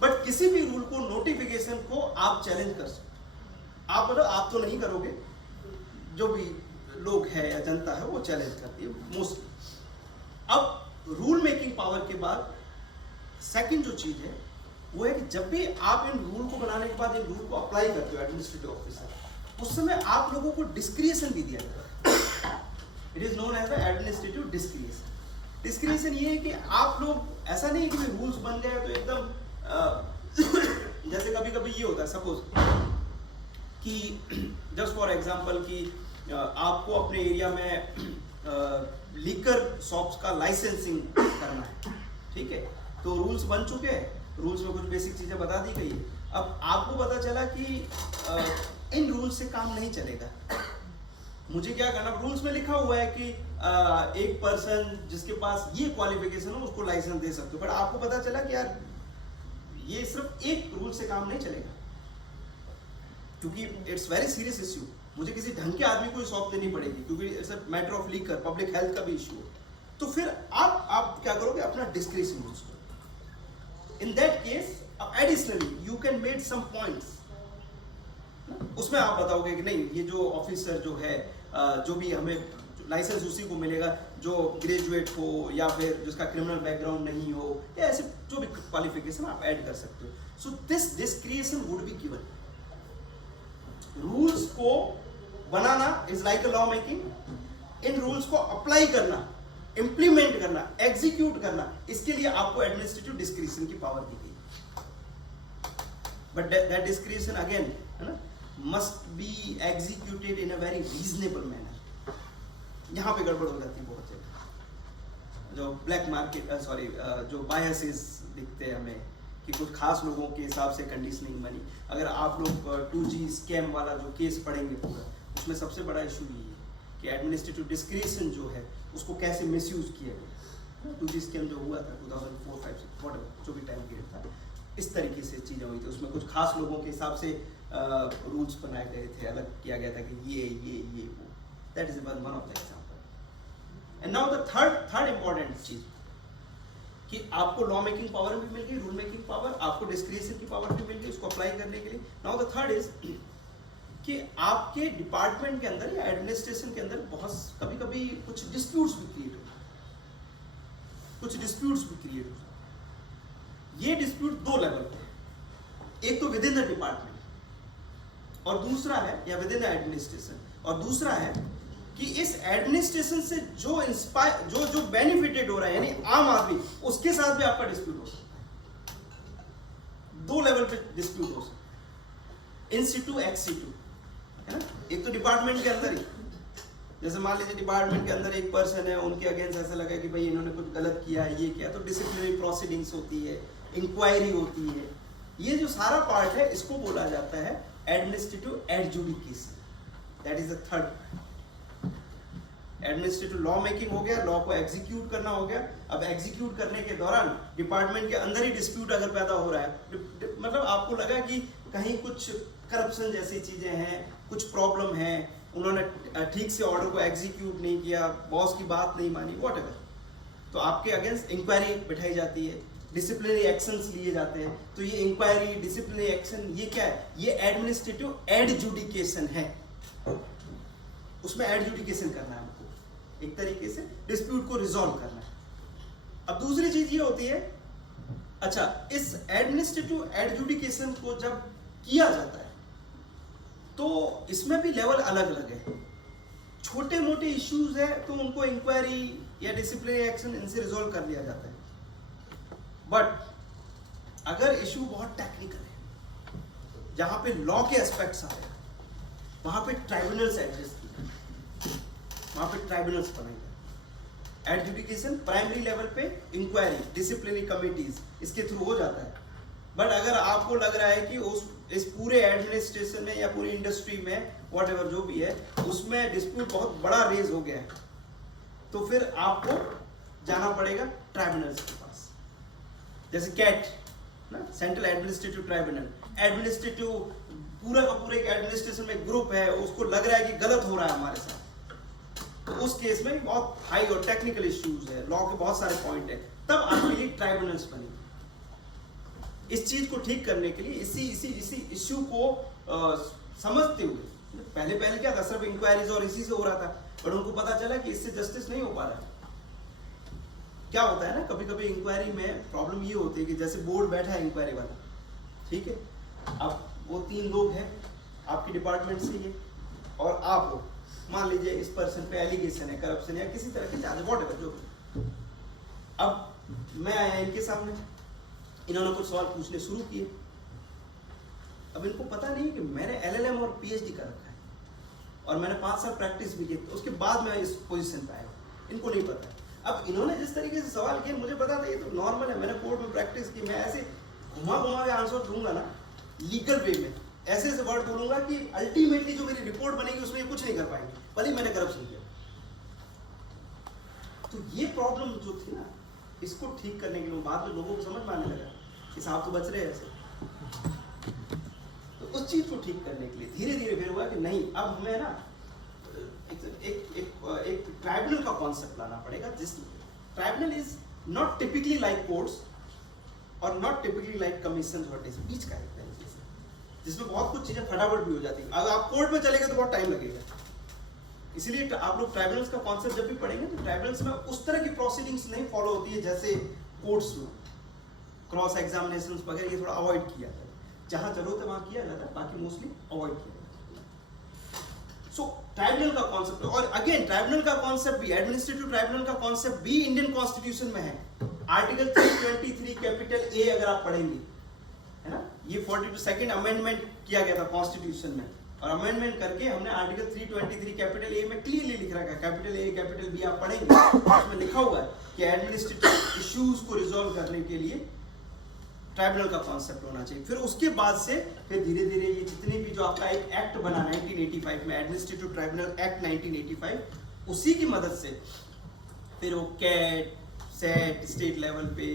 बट किसी भी रूल को, नोटिफिकेशन को आप चैलेंज कर सकते, आप मतलब आप तो नहीं करोगे, जो भी लोग है या जनता है वो चैलेंज करती है मोस्टली। अब रूल मेकिंग पावर के बाद सेकंड जो चीज है वो है कि जब भी आप इन रूल को बनाने के बाद इन रूल को अप्लाई करते हो एडमिनिस्ट्रेटिव ऑफिसर, उस समय आप लोगों को डिस्क्रिएशन भी दिया जाता है। It is known as administrative discretion. Discretion ये है कि आप लोग, ऐसा नहीं है कि रूल्स बन गए तो एकदम जैसे कभी कभी ये होता है, सपोज कि जस्ट फॉर एग्जांपल कि आपको अपने एरिया में लिकर शॉप्स का लाइसेंसिंग करना है, ठीक है, तो रूल्स बन चुके हैं, रूल्स में कुछ बेसिक चीजें बता दी गई है। अब आपको पता चला कि इन रूल्स से काम नहीं चलेगा, मुझे क्या करना, रूल्स में लिखा हुआ है कि एक पर्सन जिसके पास ये क्वालिफिकेशन हो उसको लाइसेंस दे सकते हो, बट आपको पता चला कि यार ये सिर्फ एक रूल से काम नहीं चलेगा, क्योंकि इट्स वेरी सीरियस इश्यू, मुझे किसी ढंग के आदमी को शॉप देनी पड़ेगी, क्योंकि it's a matter of liquor, public health का भी इश्यू है। तो फिर आप क्या करोगे, अपना डिस्क्रिशन यूज करो। In that case additionally you can made some points, उसमें आप बताओगे कि नहीं, ये जो ऑफिसर जो है, जो भी हमें लाइसेंस उसी को मिलेगा जो ग्रेजुएट हो या फिर जिसका क्रिमिनल बैकग्राउंड नहीं हो, या ऐसे जो भी क्वालिफिकेशन आप ऐड कर सकते हो। So this discretion would be given. Rules को बनाना is like a law making, इन रूल्स को अप्लाई करना, इंप्लीमेंट करना, एग्जीक्यूट करना, इसके लिए आपको एडमिनिस्ट्रेटिव डिस्क्रिशन की पावर दी गई। बट दैट डिस्क्रिशन अगेन है ना, must be executed in a very reasonable manner. यहाँ पे गड़बड़ हो जाती है बहुत जगह, जो ब्लैक मार्केट जो बायसेस दिखते हैं हमें कि कुछ खास लोगों के हिसाब से कंडीशनिंग बनी। अगर आप लोग 2G स्कैम वाला जो केस पढ़ेंगे पूरा, उसमें सबसे बड़ा इशू ये है कि एडमिनिस्ट्रेटिव डिस्क्रिशन जो है उसको कैसे मिसयूज किया गया। 2G स्कैम जो हुआ था 2004, 5, 6 वॉटेवर जो भी टाइम पीरियड था, इस तरीके से चीज़ें हुई थी। उसमें कुछ खास लोगों के हिसाब से रूल्स बनाए गए थे, अलग किया गया था कि ये वो। That is one of the example. And now the third important चीज कि आपको लॉ मेकिंग पावर भी मिल गई, रूल मेकिंग पावर, आपको डिस्क्रिएशन की पावर भी मिल गई उसको अप्लाई करने के लिए। नाउ द थर्ड इज कि आपके डिपार्टमेंट के अंदर या एडमिनिस्ट्रेशन के अंदर बहुत कभी कभी कुछ डिस्प्यूट्स भी क्रिएट हो ये डिस्प्यूट दो लेवल पे, एक तो विद इन द डिपार्टमेंट और दूसरा है, या विद इन द एडमिनिस्ट्रेशन, और दूसरा है कि इस एडमिनिस्ट्रेशन से जो बेनिफिटेड हो रहा है, यानी आम आदमी, उसके साथ भी आपका डिस्प्यूट हो सकता है। दो लेवल पे डिस्प्यूट हो सकता है, इन सिटू एक्स सिटू, है ना। एक तो डिपार्टमेंट के अंदर ही, जैसे मान लीजिए डिपार्टमेंट के अंदर एक पर्सन है, उनके अगेंस्ट ऐसा लगा कि भाई इन्होंने कुछ गलत किया है, ये किया, तो डिसिप्लिनरी प्रोसीडिंग्स होती है, इंक्वायरी होती है। ये जो सारा पार्ट है इसको बोला जाता है administrative adjudication. That is the third. Administrative law making हो गया, लॉ को एग्जीक्यूट करना हो गया। अब एग्जीक्यूट करने के दौरान डिपार्टमेंट के अंदर ही डिस्प्यूट अगर पैदा हो रहा है, मतलब आपको लगा कि कहीं कुछ करप्शन जैसी चीजें हैं, कुछ प्रॉब्लम है, उन्होंने ठीक से ऑर्डर को एग्जीक्यूट नहीं किया, बॉस की बात नहीं मानी, व्हाटएवर, तो आपके अगेंस्ट इंक्वायरी बिठाई जाती है, डिसिप्लिनरी एक्शंस लिए जाते हैं। तो ये इंक्वायरी, डिसिप्लिनरी एक्शन, ये क्या है, ये एडमिनिस्ट्रेटिव एडजुडिकेशन है। उसमें एडजुडिकेशन करना है आपको, एक तरीके से डिस्प्यूट को रिजॉल्व करना है। अब दूसरी चीज ये होती है, अच्छा, इस एडमिनिस्ट्रेटिव एडजुडिकेशन को जब किया जाता है तो इसमें भी लेवल अलग अलग है। छोटे मोटे इश्यूज है तो उनको इंक्वायरी या डिसिप्लिनरी एक्शन इनसे रिजॉल्व कर लिया जाता है। बट अगर इशू बहुत टेक्निकल है, जहां पे लॉ के एस्पेक्ट्स आ रहे हैं, वहां पे ट्राइब्यूनल्स एग्जिस्ट किए, वहां पे ट्राइब्यूनल्स बनाए गए। एडजुडिकेशन प्राइमरी लेवल पे इंक्वायरी, डिसिप्लिनरी कमिटीज, इसके थ्रू हो जाता है। बट अगर आपको लग रहा है कि इस पूरे एडमिनिस्ट्रेशन में या पूरी इंडस्ट्री में व्हाटएवर जो भी है उसमें डिस्प्यूट बहुत बड़ा रेज हो गया है, तो फिर आपको जाना पड़ेगा ट्राइब्यूनल्स के पास, जैसे कैट ना, सेंट्रल एडमिनिस्ट्रेटिव ट्राइब्यूनल। एडमिनिस्ट्रेटिव पूरा का पूरा एक एडमिनिस्ट्रेशन में ग्रुप है, उसको लग रहा है कि गलत हो रहा है हमारे साथ, तो उस केस में बहुत हाई और टेक्निकल इश्यूज है, लॉ के बहुत सारे पॉइंट है, तब आपके लिए ट्राइब्यूनल्स बनेंगे। इस चीज को ठीक करने के लिए इसी इश्यू को समझते हुए, पहले क्या था, सिर्फ इंक्वायरीज और इसी से हो रहा था, पर उनको पता चला कि इससे जस्टिस नहीं हो पा रहा है। क्या होता है ना, कभी कभी इंक्वायरी में प्रॉब्लम ये होती है कि जैसे बोर्ड बैठा है इंक्वायरी वाला, ठीक है, अब वो 3 लोग हैं आपके डिपार्टमेंट से ये, और आप हो, मान लीजिए इस पर्सन पे एलिगेशन है, करप्शन या किसी तरह की चार्ज, व्हाटएवर जो भी। अब मैं आया इनके सामने, इन्होंने कुछ सवाल पूछने शुरू किए। अब इनको पता नहीं कि मैंने LLM और PhD कर रखा है और मैंने 5 साल प्रैक्टिस भी की, तो उसके बाद मैं इस पोजीशन पे आया, इनको नहीं पता है। अब इन्होंने जिस तरीके से सवाल किए, मुझे पता था ये तो नॉर्मल है, मैंने कोर्ट में प्रैक्टिस की, मैं ऐसे घुमा के आंसर दूंगा ना लीगल वे में, ऐसे वर्ड बोलूंगा कि अल्टीमेटली जो मेरी रिपोर्ट बनेगी उसमें ये कुछ नहीं कर पाएंगे, भले ही मैंने करप्शन किया। तो ये प्रॉब्लम जो थी ना, इसको ठीक करने के लिए बाद में लोगों को समझ में आने लगा कि साहब तो बच रहे हैं ऐसे। तो उस चीज को ठीक करने के लिए धीरे धीरे फिर हुआ कि नहीं, अब हमें ना एक ट्राइब्यूनल का कॉन्सेप्ट लाना पड़ेगा, जिस tribunal is not typically like courts और नॉट टिपिकली लाइक कमीशन और बीच का एक तरीके से, जिसमें बहुत कुछ चीजें फटाफट भी हो जाती है। अगर आप कोर्ट में चलेंगे तो बहुत टाइम लगेगा, इसलिए आप लोग ट्राइब्यूनल्स का कॉन्सेप्ट जब भी पढ़ेंगे तो ट्राइब्यूनल्स में उस तरह की प्रोसीडिंग्स नहीं फॉलो होती है जैसे कोर्ट्स में, क्रॉस एग्जामिनेशंस वगैरह ये थोड़ा अवॉइड किया जाता है, जहां जरूरत है वहां किया जाता है, बाकी मोस्टली अवॉइड किया जाता है। सो ट्राइब्यूनल का कॉन्सेप्ट, और अगेन ट्राइब्यूनल का कॉन्सेप्ट भी, एडमिनिस्ट्रेटिव ट्राइब्यूनल का कॉन्सेप्ट भी इंडियन कॉन्स्टिट्यूशन में है। आर्टिकल 323 कैपिटल A अगर आप पढ़ेंगे, है ना, ये 42nd अमेंडमेंट किया गया था कॉन्स्टिट्यूशन में, और अमेंडमेंट करके हमने आर्टिकल 323 कैपिटल A में क्लियरली लिख रखा है, कैपिटल A कैपिटल B आप पढ़ेंगे, उसमें लिखा हुआ है कि एडमिनिस्ट्रेटिव इश्यूज को रिजॉल्व करने के लिए ट्राइब्यूनल का कॉन्सेप्ट होना चाहिए। फिर उसके बाद से फिर धीरे धीरे ये जितने भी जो आपका एक एक्ट बना 1985 में, एडमिनिस्ट्रेटिव ट्राइब्यूनल एक्ट 1985, उसी की मदद से फिर वो कैट सेट स्टेट लेवल पे,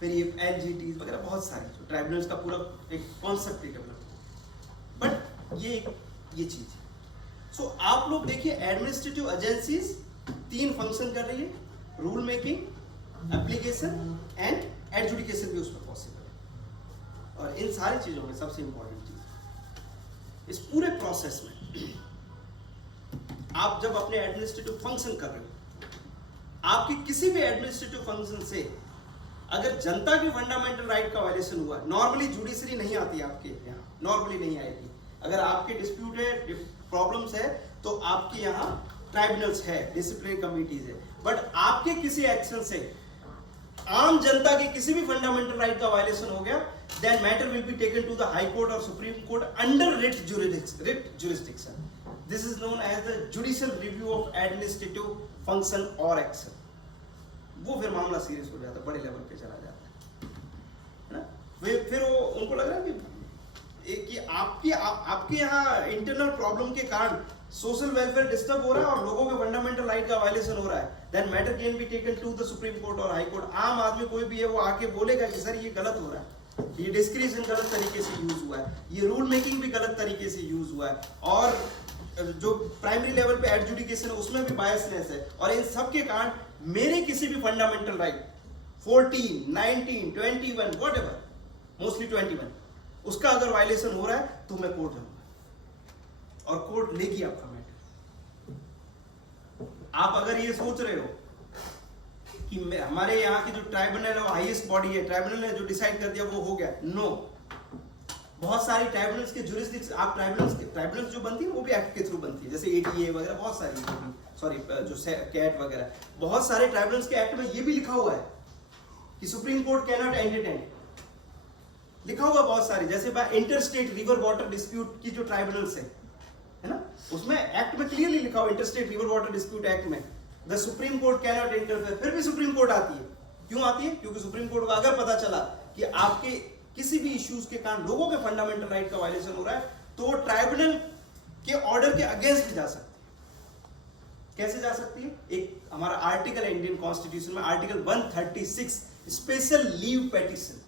फिर ये LGTs वगैरह बहुत सारे ट्राइब्यूनल्स का पूरा एक कॉन्सेप्ट डेवलप। बट ये चीज है। सो आप लोग देखिए, एडमिनिस्ट्रेटिव एजेंसीज 3 फंक्शन कर रही है, rule making, application and adjudication भी उसमें पॉसिबल है। और इन सारी चीजों में सबसे इंपॉर्टेंट चीज, इस पूरे प्रोसेस में आप जब अपने एडमिनिस्ट्रेटिव फंक्शन कर रहे हो, आपके किसी भी एडमिनिस्ट्रेटिव फंक्शन से अगर जनता की फंडामेंटल राइट का वायलेशन हुआ, नॉर्मली जुडिशरी नहीं आती आपके यहाँ, नॉर्मली नहीं आएगी। अगर आपके डिस्प्यूट है, प्रॉब्लम्स है, तो आपके यहाँ ट्राइब्यूनल्स है, डिसिप्लिनरी कमिटीज है। बट आपके किसी एक्शन से आम जनता की किसी भी फंडामेंटल राइट का वायलेशन हो गया, then matter will be taken to the High Court or Supreme Court under writ jurisdiction. This is known as the judicial review of administrative function or action. वो फिर मामला सीरियस हो जाता है, बड़े लेवल पे चला जाता है ना। फिर वो उनको लग रहा है कि आपके यहाँ इंटरनल प्रॉब्लम के कारण सोशल वेलफेयर डिस्टर्ब हो रहा है और लोगों के फंडामेंटल राइट का वायलेशन हो रहा है, then matter can be taken to the Supreme Court or High Court. आम आदमी कोई भी है वो आके बोलेगा कि सर ये गलत हो रहा है, ये डिस्क्रिशन गलत तरीके से यूज हुआ है, ये रूल मेकिंग भी गलत तरीके से यूज हुआ है, और जो प्राइमरी लेवल पे एडजुडिकेशन है उसमें भी बायसनेस है, और इन सब के कारण मेरे किसी भी फंडामेंटल राइट 14, 19, 21 व्हाटएवर, मोस्टली 21, उसका अगर वायलेशन हो रहा है तो मैं कोर्ट जाऊंगा और कोर्ट लेगी आपका मैटर। आप अगर ये सोच रहे हो कि हमारे यहाँ की जो ट्राइब्यूनल है वो हाईएस्ट बॉडी है, ट्राइब्यूनल ने जो डिसाइड कर दिया वो हो गया, नो। बहुत सारी ट्राइब्यूनल्स के जुरिस्डिक्शन, आप ट्राइब्यूनल्स जो बनती है वो भी एक्ट के थ्रू बनती है, जैसे ATA वगैरह, बहुत सारी, सॉरी जो कैट वगैरह, बहुत सारे ट्राइब्यूनल्स के एक्ट में ये भी लिखा हुआ है कि supreme court can not entertain, लिखा हुआ बहुत सारी, जैसे inter state river water dispute की जो ट्राइब्यूनल्स है ना, उसमें एक्ट में क्लियरली लिखा हुआ, interstate river water dispute act में the supreme court can not interfere, फिर भी सुप्रीम कोर्ट आती है। क्यों आती है? क्योंकि सुप्रीम कोर्ट को अगर पता चला कि आपके किसी भी इश्यूज के कारण लोगों के फंडामेंटल राइट का वायलेशन हो रहा है, तो ट्राइब्यूनल के ऑर्डर के अगेंस्ट भी जा सकते हैं। कैसे जा सकती है? एक हमारा आर्टिकल है इंडियन कॉन्स्टिट्यूशन में, article 136 special leave petition,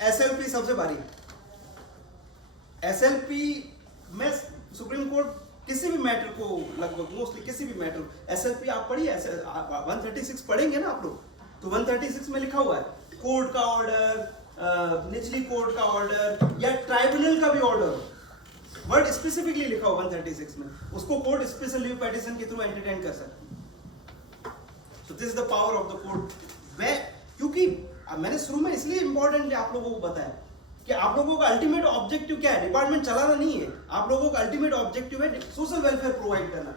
SLP सबसे भारी। एसएलपी में सुप्रीम कोर्ट किसी भी मैटर को, लगभग मोस्टली किसी भी मैटर, एसएलपी आप पढ़िए, 136 पढ़ेंगे ना आप लोग, तो 136 में लिखा हुआ है कोर्ट का ऑर्डर, निचली कोर्ट का ऑर्डर या ट्राइब्यूनल का भी ऑर्डर, वर्ड स्पेसिफिकली लिखा हुआ 136 में, उसको कोर्ट स्पेशल लीव पेटिशन के थ्रू एंटरटेन कर सकती है। So this is the power of the court. क्योंकि मैंने शुरू में इसलिए इंपॉर्टेंट आप लोगों को बताया कि आप लोगों का अल्टीमेट ऑब्जेक्टिव क्या है? डिपार्टमेंट चलाना नहीं है, आप लोगों का अल्टीमेट ऑब्जेक्टिव है सोशल वेलफेयर प्रोवाइड करना,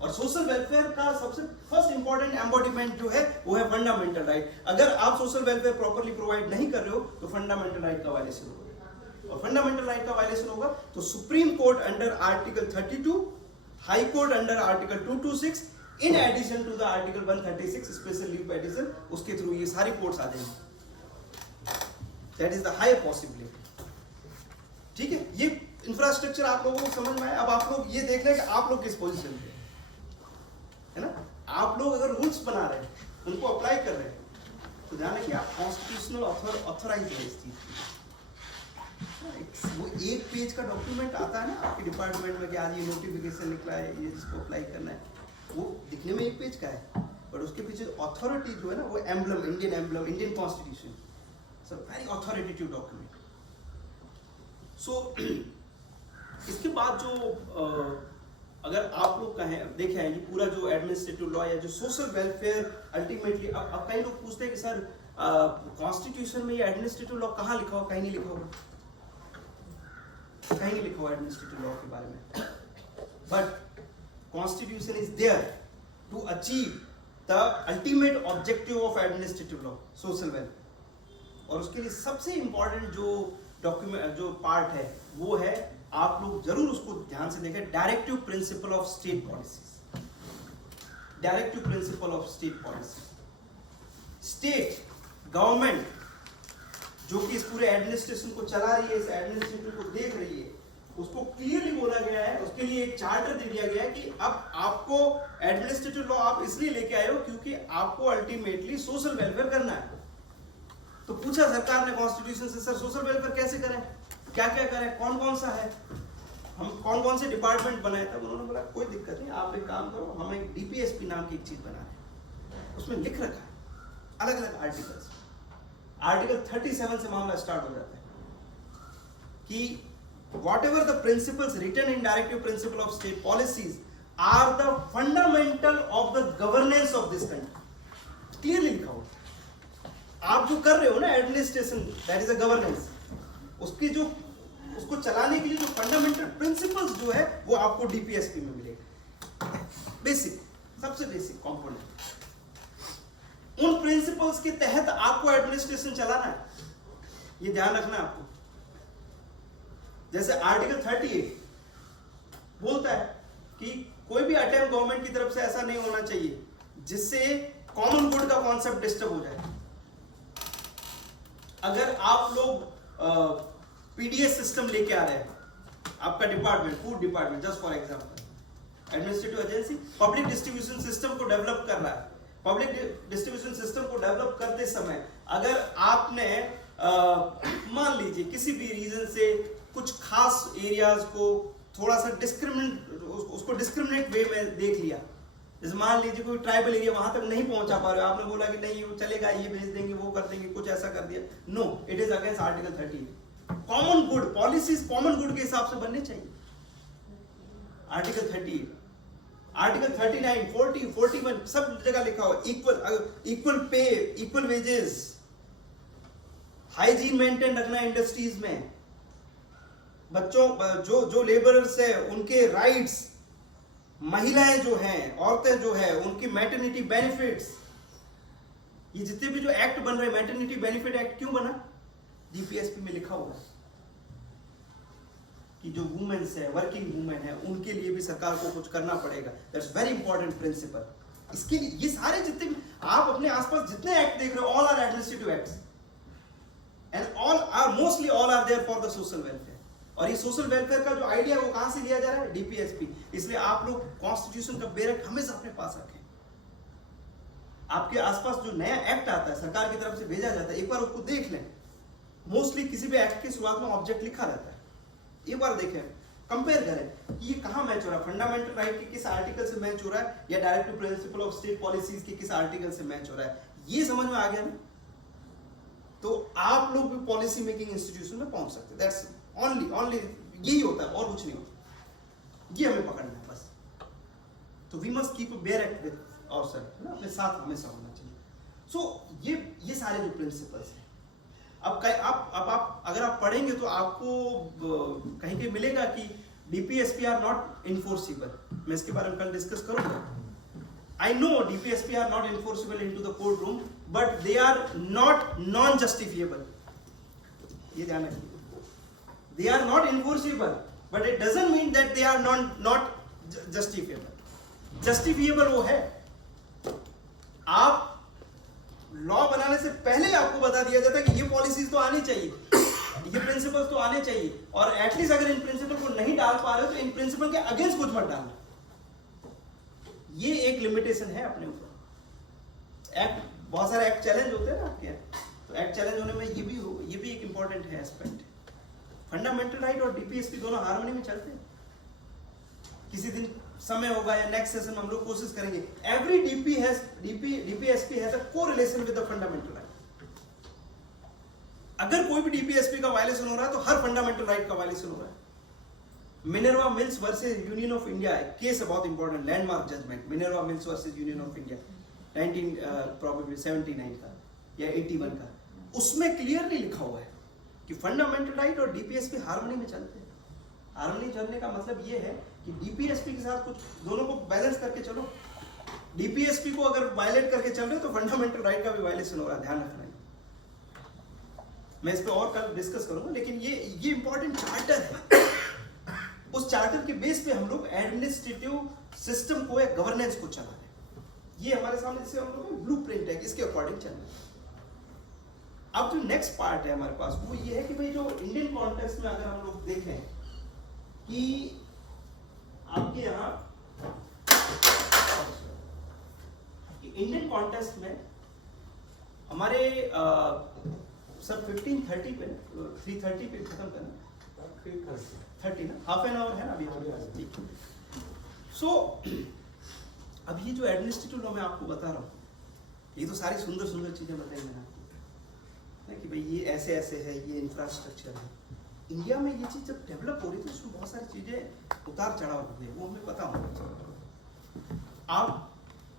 और सोशल वेलफेयर का सबसे फर्स्ट इंपॉर्टेंट एम्बॉडीमेंट जो है वो है फंडामेंटल राइट। अगर आप सोशल वेलफेयर प्रॉपर्ली प्रोवाइड नहीं कर रहे हो तो फंडामेंटल राइट का वायलेशन होगा, और फंडामेंटल राइट का वायलेशन होगा तो Supreme Court under article 32, High Court under article 226, in addition to the article 136 special leave petition, उसके थ्रू ये सारी कोर्ट्स आ जाएंगे। That is the higher possibility. ठीक है, ये इंफ्रास्ट्रक्चर आप लोगों को समझ में आया। अब आप लोग ये देख लें कि आप लोग किस पोजीशन पे है ना। आप लोग अगर रूल्स बना रहे हैं, उनको अप्लाई कर रहे हैं, तो ध्यान रखिए आप कॉन्स्टिट्यूशनल ऑथराइज है इस चीज की। वो एक पेज का डॉक्यूमेंट आता है ना आपके डिपार्टमेंट में कि आज ये नोटिफिकेशन निकला है, ये इसको अप्लाई करना है, वो दिखने में एक पेज का है, बट उसके पीछे अथॉरिटी जो है ना वो emblem, Indian constitution, very authoritative document. So इसके बाद जो अगर आप लोग कहें देखें ये पूरा जो एडमिनिस्ट्रेटिव लॉ या जो सोशल वेलफेयर अल्टीमेटली, अब कई लोग पूछते हैं कि सर कॉन्स्टिट्यूशन में ये एडमिनिस्ट्रेटिव लॉ कहाँ लिखा हुआ? कहीं नहीं लिखा हुआ, कहीं नहीं लिखा हुआ एडमिनिस्ट्रेटिव लॉ के बारे में। But constitution is there to achieve the ultimate objective of administrative law, social welfare. और उसके लिए सबसे इंपॉर्टेंट जो डॉक्यूमेंट, जो पार्ट है, वो है, आप लोग जरूर उसको ध्यान से देखें, directive principle of state policies. Directive principle of state policy, state government जो कि इस पूरे एडमिनिस्ट्रेशन को चला रही है, इस एडमिनिस्ट्रेशन को देख रही है, उसको क्लियरली बोला गया है, उसके लिए एक चार्टर दे दिया गया है कि अब आपको एडमिनिस्ट्रेटिव लॉ आप इसलिए लेके आए हो क्योंकि आपको अल्टीमेटली सोशल वेलफेयर करना है। तो पूछा सरकार ने कॉन्स्टिट्यूशन से, सर सोशल वेलफेयर कैसे करें, क्या क्या करें, कौन कौन सा है, हम कौन कौन से डिपार्टमेंट बनाए? तब उन्होंने बोला कोई दिक्कत नहीं, आप एक काम करो, हम एक डीपीएसपी नाम की एक चीज बना रहे हैं, उसमें लिख रखा है अलग अलग आर्टिकल्स। आर्टिकल 37 से मामला स्टार्ट हो जाता है कि whatever the principles written in directive principle of state policies are the fundamental of the governance of this country. Clearly लिखा हो, आप जो कर रहे हो ना administration, that is a governance, उसकी जो उसको चलाने के लिए जो फंडामेंटल प्रिंसिपल्स जो है वो आपको डीपीएसपी में मिलेगा। बेसिक, सबसे बेसिक कंपोनेंट, उन प्रिंसिपल्स के तहत आपको एडमिनिस्ट्रेशन चलाना है, ये ध्यान रखना है आपको। जैसे आर्टिकल 38 बोलता है कि कोई भी अटेम्प्ट गवर्नमेंट की तरफ से ऐसा नहीं होना चाहिए जिससे कॉमन गुड का कॉन्सेप्ट डिस्टर्ब हो जाए। अगर आप लोग पीडीएस सिस्टम लेके आ रहे हैं, आपका department, food department just for example, administrative agency public distribution system को डेवलप कर रहा है, पब्लिक डिस्ट्रीब्यूशन सिस्टम को डेवलप करते समय अगर आपने मान लीजिए किसी भी रीजन से कुछ खास एरियाज को थोड़ा सा डिस्क्रिमिनेट वे में देख लिया, जैसे मान लीजिए कोई ट्राइबल एरिया वहां तक नहीं पहुंचा पा रहे हो, आपने बोला कि नहीं वो चलेगा, ये भेज देंगे, वो कर देंगे, कुछ ऐसा कर दिया, no, it is against article 38। Common good policies common good के हिसाब से बनने चाहिए। आर्टिकल 38, आर्टिकल 39, 40, 41 सब जगह लिखा हुआ, equal pay, equal wages, hygiene maintain रखना इंडस्ट्रीज में, बच्चों जो लेबरर्स है उनके राइट्स, महिलाएं जो हैं, औरतें जो है उनकी मैटरनिटी बेनिफिट्स, ये जितने भी जो एक्ट बन रहे हैं, मैटरनिटी बेनिफिट एक्ट क्यों बना? डीपीएसपी में लिखा हुआ है कि जो वुमेन्स है, वर्किंग वुमेन है, उनके लिए भी सरकार को कुछ करना पड़ेगा। That's very important principle. इसके लिए ये सारे जितने भी आप अपने आसपास जितने एक्ट देख रहे हो, all are administrative acts and all are mostly all are there for the social welfare. और ये सोशल वेलफेयर का जो आइडिया है वो कहां से लिया जा रहा है? डीपीएसपी। इसलिए आप लोग कॉन्स्टिट्यूशन का बेरक हमेशा अपने पास रखें। आपके आसपास जो नया एक्ट आता है सरकार की तरफ से भेजा जाता है, एक बार उसको देख लें। मोस्टली किसी भी एक्ट की शुरुआत में ऑब्जेक्ट लिखा रहता है, एक बार देखें, कंपेयर करें कि ये कहां मैच हो रहा है, फंडामेंटल राइट के किस आर्टिकल से मैच हो रहा है या directive principle of state policies के किस आर्टिकल से मैच हो रहा है। ये समझ में आ गया ना, तो आप लोग भी पॉलिसी मेकिंग इंस्टीट्यूशन में पहुंच सकते हैं। दैट्स ओनली यही होता है और कुछ नहीं होता। ये हमें पकड़ना है बस। तो we must keep a bare act with ourselves, है ना, अपने साथ हमेशा होना चाहिए। सो ये सारे जो प्रिंसिपल्स हैं, अब आप अगर आप पढ़ेंगे तो आपको कहीं कहीं मिलेगा कि डीपीएसपी आर नॉट इन्फोर्सिबल। मैं इसके बारे में कल डिस्कस करूंगा। I know DPSP are not enforceable into the courtroom, but they are not non-justifiable. ये ध्यान रखिए। They are not enforceable, but it doesn't mean that they are not justifiable. Justifiable वो है, आप लॉ बनाने से पहले आपको बता दिया जाता है कि ये पॉलिसीज तो आनी चाहिए, ये प्रिंसिपल्स तो आने चाहिए, और एटलीस्ट अगर इन प्रिंसिपल को नहीं डाल पा रहे हो तो इन प्रिंसिपल के अगेंस्ट कुछ मत डालना। ये एक लिमिटेशन है अपने ऊपर। एक्ट, बहुत सारे एक्ट चैलेंज होते हैं ना आपके, तो एक्ट चैलेंज होने में ये भी एक इंपॉर्टेंट है एस्पेक्ट। फंडामेंटल राइट और डीपीएसपी दोनों हार्मनी में चलते हैं। किसी दिन समय होगा या नेक्स्ट सेशन में हम लोग कोशिश करेंगे। Every DPSP has a correlation with the fundamental right. अगर कोई भी डीपीएसपी का वायलेशन हो रहा है तो हर फंडामेंटल राइट का वायलेशन हो रहा है। Minerva Mills versus Union of India case है बहुत important, landmark judgment, Minerva Mills versus Union of India 1979 का या 81 का। उसमें क्लियरली लिखा हुआ है कि फंडामेंटल राइट और डीपीएसपी हार्मनी में चलते हैं। हार्मनी चलने का मतलब ये है कि डीपीएसपी के साथ कुछ दोनों को बैलेंस करके चलो। डीपीएसपी को अगर वायलेट करके चल रहे हो तो फंडामेंटल राइट का भी वायलेशन हो रहा है, ध्यान रखना है। मैं इस पे और कल डिस्कस करूंगा, लेकिन ये इंपॉर्टेंट चार्टर है। उस चार्टर के बेस पे हम लोग एडमिनिस्ट्रेटिव सिस्टम को या गवर्नेंस को चला रहे हैं। ये हमारे सामने जैसे हम लोग ब्लूप्रिंट है, इसके अकॉर्डिंग चलना। अब जो नेक्स्ट पार्ट है हमारे पास वो ये है कि भाई जो इंडियन कॉन्टेक्स्ट में अगर हम लोग देखें कि आपके यहाँ इंडियन कॉन्टेक्स्ट में हमारे सब 15:30 पे 3:30 पे खत्म करना, 30 ना, हाफ एन आवर है ना अभी, ठीक। सो अब ये जो एडमिनिस्ट्रेटिव लॉ मैं आपको बता रहा हूँ, ये तो सारी सुंदर सुंदर चीजें बताई मैंने आपको कि भाई ये ऐसे ऐसे है, ये इंफ्रास्ट्रक्चर है। इंडिया में ये चीज जब डेवलप हो रही थी उसमें बहुत सारी चीजें उतार चढ़ाव हुए, वो हमें पता होना चाहिए। आप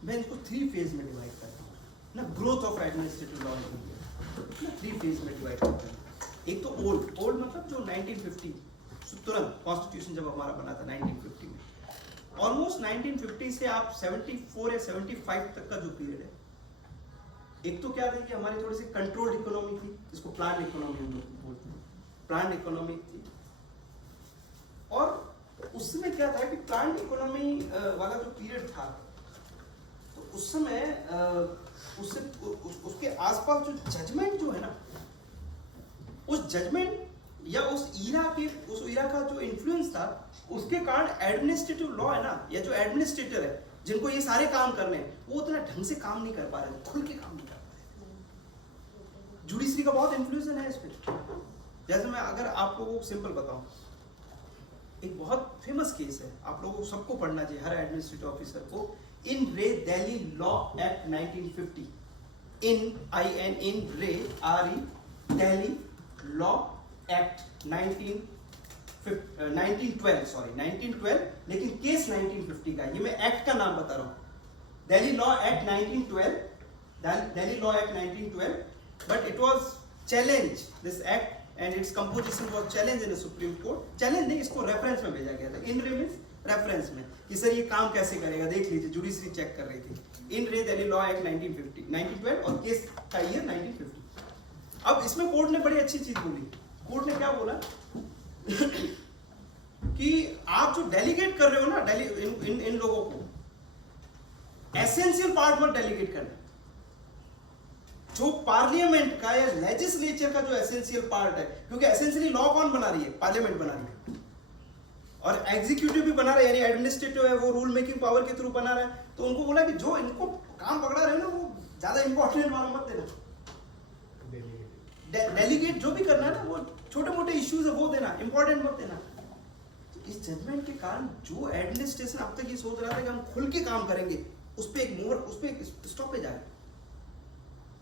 मैं इनको 3 फेज में डिवाइड करता हूँ ना, growth of administrative law in India 3 phase में डिवाइड करता हूँ। एक तो ओल्ड मतलब जो 1950 तुरंत कॉन्स्टिट्यूशन जब हमारा बना था 1950 में, ऑलमोस्ट 1950 से आप 74 या 75 तक का जो पीरियड है, एक तो क्या था कि हमारी थोड़ी सी कंट्रोल्ड इकोनॉमी थी, जिसको प्लान इकोनॉमी हम लोग बोलते हैं, प्लान इकोनॉमी थी। और उस समय क्या था कि प्लान इकोनॉमी वाला जो पीरियड था, तो उस समय उसके आसपास जो जजमेंट जो है ना, उस जजमेंट या उस ईरा का जो इन्फ्लुएंस था, उसके कारण एडमिनिस्ट्रेटिव लॉ है ना, या जो एडमिनिस्ट्रेटर है जिनको ये सारे काम करने हैं, वो उतना ढंग से काम नहीं कर पा रहे, खुल के काम नहीं कर पा रहे। जुडिशरी का बहुत इन्फ्लुएंस है इस पे। जैसे मैं अगर आप लोगों को सिंपल बताऊं, एक बहुत फेमस केस है, आप लोगों को सबको पढ़ना चाहिए, हर एडमिनिस्ट्रेटिव ऑफिसर को, इन रे दिल्ली लॉ एक्ट 1950, in रे दिल्ली लॉ एक्ट 1912, लेकिन केस 1950 का। ये मैं एक्ट का नाम बता रहा हूँ, Delhi law act 1912, but it was challenge, this act and its composition was challenge in supreme court. Challenge नहीं, इसको रेफरेंस में भेजा गया था। इन रे मींस रेफरेंस में कि सर ये काम कैसे करेगा, देख लीजिए, जुडिशरी चेक कर रही थी। इन रे दिल्ली लॉ एक्ट 1912 और केस का ईयर 1950। अब इसमें कोर्ट ने बड़ी अच्छी चीज बोली। कोर्ट ने क्या बोला कि आप जो डेलीगेट कर रहे हो ना इन लोगों को, एसेंशियल पार्ट मत डेलीगेट करना। जो पार्लियामेंट का या लेजिस्लेचर का जो एसेंशियल पार्ट है, क्योंकि एसेंशियली लॉ कौन बना रही है? पार्लियामेंट बना रही है, और एग्जीक्यूटिव भी बना रहा है, यानी एडमिनिस्ट्रेटिव है वो रूल मेकिंग पावर के थ्रू बना रहा है। तो उनको बोला कि जो इनको काम पकड़ा रहे हो ना, वो ज्यादा इंपॉर्टेंट वाला मत देना, डेलीगेट जो भी करना है ना, वो छोटे मोटे इश्यूज है वो देना, इंपॉर्टेंट मत देना। तो इस जजमेंट के कारण जो एडमिनिस्ट्रेशन अब तक ये सोच रहा था कि हम खुल के काम करेंगे, उस पर एक मोहर, उस पर एक स्टॉपेज आ गया।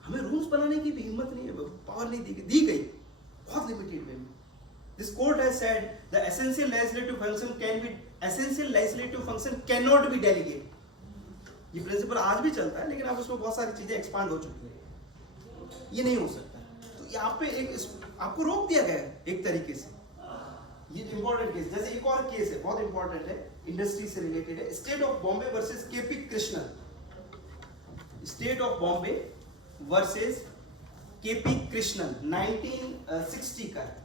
हमें रूल्स बनाने की भी हिम्मत नहीं है, पावर नहीं दी गई, बहुत लिमिटेड वे में। This court has said the essential legislative function cannot be delegated. ये प्रिंसिपल आज भी चलता है, लेकिन अब उसमें बहुत सारी चीजें एक्सपांड हो चुकी है, ये नहीं हो सकता। तो यहाँ पे आपको रोक दिया गया है एक तरीके से। ये इंपॉर्टेंट केस, जैसे एक और केस है बहुत इंपॉर्टेंट है, इंडस्ट्री से रिलेटेड है, state of Bombay versus KP Krishnan. State of Bombay versus KP Krishnan 1960 का है।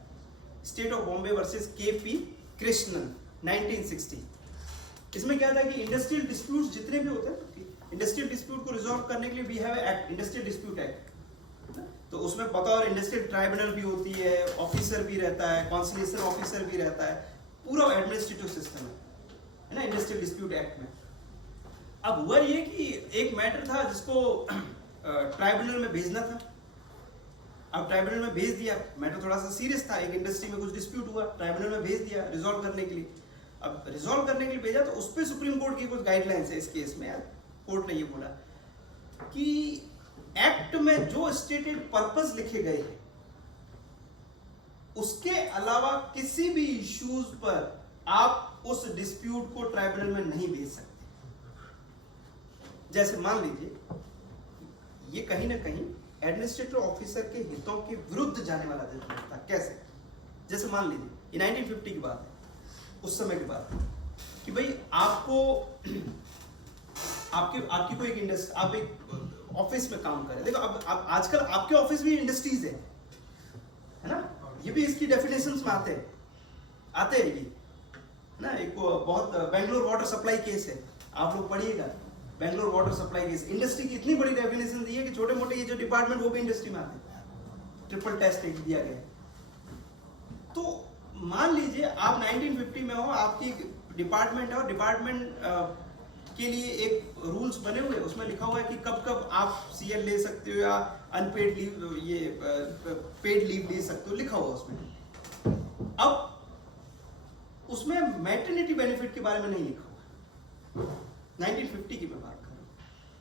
State of Bombay versus KP Krishnan 1960। इसमें क्या था कि इंडस्ट्रियल डिस्प्यूट्स जितने भी होते हैं, इंडस्ट्रियल डिस्प्यूट को रिजॉल्व करने के लिए we have act, industrial dispute act. तो उसमें बतौर इंडस्ट्रियल ट्राइब्यूनल भी होती है, ऑफिसर भी रहता है, कॉन्सिलेशन ऑफिसर भी रहता है, पूरा एडमिनिस्ट्रेटिव सिस्टम है ना इंडस्ट्रियल डिस्प्यूट एक्ट में। अब हुआ ये कि एक मैटर था जिसको ट्राइब्यूनल में भेजना था। अब ट्राइब्यूनल में भेज दिया, मैटर थोड़ा सा सीरियस था, एक इंडस्ट्री में कुछ डिस्प्यूट हुआ, ट्राइब्यूनल में भेज दिया रिजॉल्व करने के लिए। अब रिजॉल्व करने के लिए भेजा तो उस पर सुप्रीम कोर्ट की कुछ गाइडलाइंस है इस केस में। कोर्ट ने ये बोला कि एक्ट में जो स्टेटेड पर्पस लिखे गए हैं उसके अलावा किसी भी इश्यूज पर आप उस डिस्प्यूट को ट्राइब्यूनल में नहीं भेज सकते। जैसे मान लीजिए ये कहीं ना कहीं एडमिनिस्ट्रेटिव ऑफिसर के हितों के विरुद्ध जाने वाला जजमेंट था। कैसे? जैसे मान लीजिए ये 1950 की बात है, उस समय की बात है कि भाई आपको आपकी कोई एक इंडस्ट्री, आप एक ऑफिस में काम करें। देखो अब आजकल आपके ऑफिस भी इंडस्ट्रीज है ना, ये भी इसकी डेफिनेशंस में आते हैं ये ना। एक बहुत बेंगलोर वाटर सप्लाई केस है, आप लोग पढ़िएगा, Bangalore water supply case. Industry की इतनी बड़ी डेफिनेशन दी है कि छोटे मोटे ये जो डिपार्टमेंट वो भी इंडस्ट्री में आते हैं, ट्रिपल टेस्ट एक दिया गया है। तो मान लीजिए आप 1950 में हो, आपकी डिपार्टमेंट है और डिपार्टमेंट के लिए एक रूल्स बने हुए, उसमें लिखा हुआ है कि कब कब आप सीएल ले सकते हो या अनपेड लीव, ये पेड लीव ले सकते हो, लिखा हुआ उसमें। अब उसमें मैटरनिटी बेनिफिट के बारे में नहीं लिखा हुआ, 1950 की मैं बात कर रहा हूँ।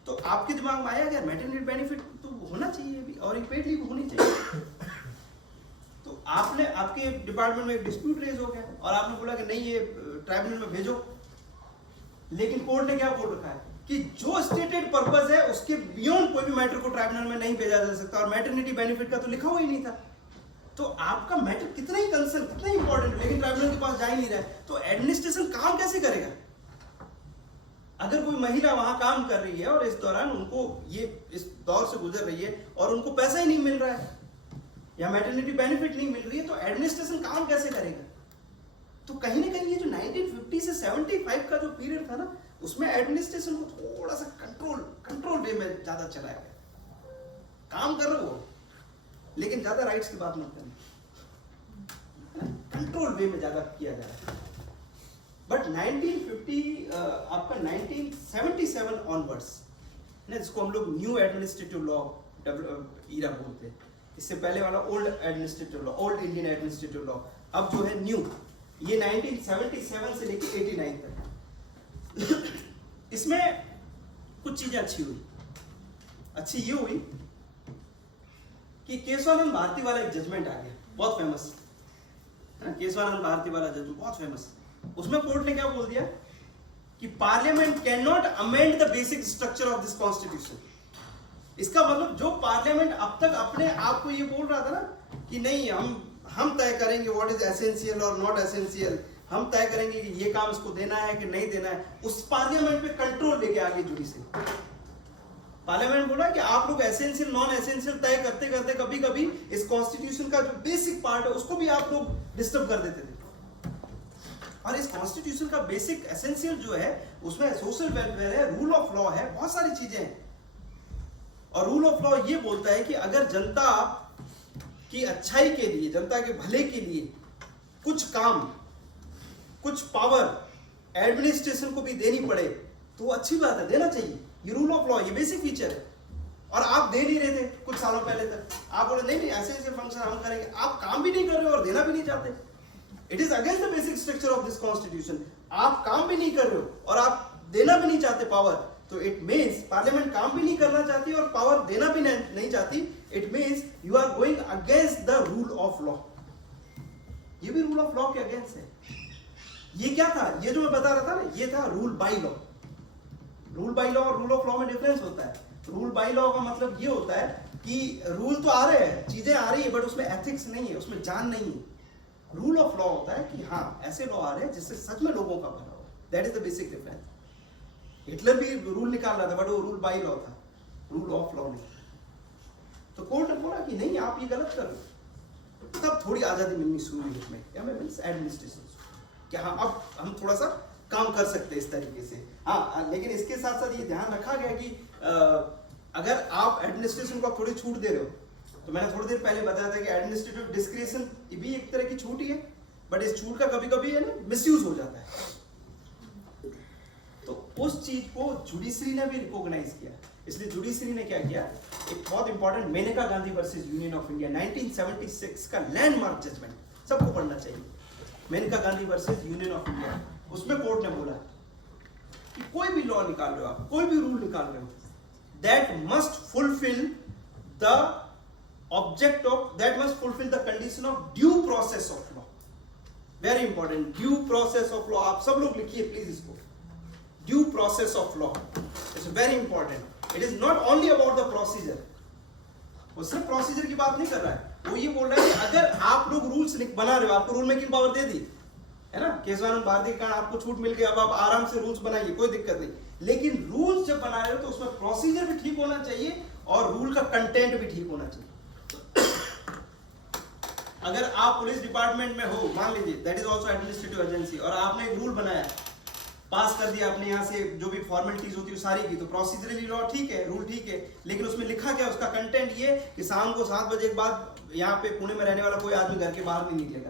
तो आपके दिमाग में आया क्या मैटरनिटी बेनिफिट तो होना चाहिए भी, और एक पेड लीव होनी चाहिए। तो आपने आपके डिपार्टमेंट में एक डिस्प्यूट रेज हो गया और आपने बोला कि नहीं ये ट्राइब्यूनल में भेजो, लेकिन कोर्ट ने क्या बोल रखा है कि जो स्टेटेड पर्पस है उसके बियॉन्ड कोई भी मैटर को ट्राइब्यूनल में नहीं भेजा जा सकता, और मैटरनिटी बेनिफिट का तो लिखा हुआ ही नहीं था। तो आपका मैटर कितना ही कंसर्न, कितना ही इंपॉर्टेंट, लेकिन ट्राइब्यूनल के पास जा ही नहीं रहा है, तो एडमिनिस्ट्रेशन काम कैसे करेगा? अगर कोई महिला वहां काम कर रही है और इस दौरान उनको ये इस दौर से गुजर रही है और उनको पैसा ही नहीं मिल रहा है या मैटरनिटी बेनिफिट नहीं मिल रही है, तो एडमिनिस्ट्रेशन काम कैसे करेगा? तो कहीं ना कहीं ये जो 1950 से 75 का जो पीरियड था ना, उसमें एडमिनिस्ट्रेशन को थोड़ा सा कंट्रोल वे में ज्यादा चलाया गया। काम कर रहे हो लेकिन ज्यादा राइट्स की बात मत करना, कंट्रोल वे में ज्यादा किया जा रहा है। बट 1950 आपका 1977 ऑनवर्ड्स ना, जिसको हम लोग न्यू एडमिनिस्ट्रेटिव लॉ ईरा बोलते हैं, इससे पहले वाला old administrative law, old Indian administrative law, अब जो है न्यू, ये 1977 से लेके 89 तक। इसमें कुछ चीजें अच्छी हुई। अच्छी ये हुई कि केशवानंद भारती वाला एक जजमेंट आ गया, बहुत फेमस है ना, केशवानंद भारती वाला जजमेंट बहुत फेमस। उसमें कोर्ट ने क्या बोल दिया कि parliament can not amend the basic structure of this constitution. इसका मतलब जो पार्लियामेंट अब तक अपने आप को ये बोल रहा था ना कि नहीं हम तय करेंगे व्हाट इज एसेंशियल और नॉट एसेंशियल, हम तय करेंगे कि ये काम इसको देना है कि नहीं देना है, उस पार्लियामेंट पे कंट्रोल लेके आगे जुडिशरी। पार्लियामेंट बोला कि आप लोग एसेंशियल नॉन एसेंशियल तय करते करते कभी कभी इस कॉन्स्टिट्यूशन का जो बेसिक पार्ट है उसको भी आप लोग डिस्टर्ब कर देते थे। और इस कॉन्स्टिट्यूशन का बेसिक एसेंशियल जो है उसमें सोशल वेलफेयर है, रूल ऑफ लॉ है, बहुत सारी चीजें हैं। और रूल ऑफ लॉ ये बोलता है कि अगर जनता की अच्छाई के लिए, जनता के भले के लिए कुछ काम, कुछ पावर एडमिनिस्ट्रेशन को भी देनी पड़े तो अच्छी बात है, देना चाहिए। ये रूल ऑफ लॉ, ये बेसिक फीचर है। और आप दे नहीं रहे थे कुछ सालों पहले तक, आप बोले नहीं नहीं ऐसे ऐसे फंक्शन हम करेंगे, आप काम भी नहीं कर रहे हो और देना भी नहीं चाहते। It is against the basic structure of this constitution. आप काम भी नहीं कर रहे हो और आप देना भी नहीं चाहते पावर, तो इट मीन्स पार्लियामेंट काम भी नहीं करना चाहती और पावर देना भी नहीं चाहती। It means you are going against the rule of law. ये भी रूल ऑफ लॉ के अगेंस्ट है। ये क्या था, ये जो मैं बता रहा था ना, ये था rule by law. Rule by law और रूल ऑफ लॉ में डिफरेंस होता है। रूल बाई लॉ का मतलब ये होता है कि रूल तो आ रहे हैं, चीजें आ रही है, बट उसमें एथिक्स नहीं है, उसमें जान नहीं है। रूल ऑफ लॉ होता है कि हाँ ऐसे लॉ आ रहे हैं जिससे सच में लोगों का भला हो। That is the basic difference. Hitler भी रूल निकाल रहा था, बट वो रूल बाई लॉ था, रूल ऑफ लॉ नहीं। तो कोर्ट ने बोला कि नहीं आप ये गलत कर रहे हो। तब थोड़ी आजादी मिलनी शुरू हुई इसमें, क्या मैं मीन्स एडमिनिस्ट्रेशन, कि हाँ अब हम थोड़ा सा काम कर सकते हैं इस तरीके से। हाँ, लेकिन इसके साथ साथ ये ध्यान रखा गया कि अगर आप एडमिनिस्ट्रेशन को थोड़ी छूट दे रहे हो, तो मैंने थोड़ी देर पहले बताया था कि एडमिनिस्ट्रेटिव डिस्क्रिशन भी एक तरह की छूट ही है, बट इस छूट का कभी कभी है ना मिसयूज हो जाता है। तो उस चीज को जुडिशरी ने भी रिकॉग्नाइज किया। इसलिए जुडिशरी ने क्या किया, एक बहुत important Maneka Gandhi versus Union of India 1976 का लैंडमार्क जजमेंट, सबको पढ़ना चाहिए। Maneka Gandhi versus Union of India, उसमें कोर्ट ने बोला कि कोई भी लॉ निकाल रहे हो आप, कोई भी रूल निकाल रहे हो, that must fulfill the object of, that must fulfill the condition of due process of law. Very important, due process of law. आप सब लोग लिखिए प्लीज इसको, due process of law. It's very important. It is not only about the procedure. वो सिर्फ procedure की बात नहीं कर रहा है, वो ये बोल रहा है कि अगर आप लोग रूल्स बना रहे हो, आपको रूल मेकिंग पावर दे दी है ना, केशवानंद भारती के कारण आपको छूट मिल गई, अब आप आराम से रूल्स बनाइए, कोई दिक्कत नहीं। लेकिन रूल्स जब बना रहे हो तो उसमें प्रोसीजर भी ठीक होना चाहिए और रूल का कंटेंट भी ठीक होना चाहिए। अगर आप पुलिस डिपार्टमेंट में हो, मान लीजिए that is also administrative agency, और आपने एक रूल बनाया, पास कर दिया अपने यहाँ से जो भी फॉर्मेलिटीज होती है सारी की, तो प्रोसीजरली लॉ ठीक है, रूल ठीक है, लेकिन उसमें लिखा क्या, उसका कंटेंट ये कि शाम को 7 बजे के बाद यहाँ पे पुणे में रहने वाला कोई आदमी घर के बाहर नहीं निकलेगा,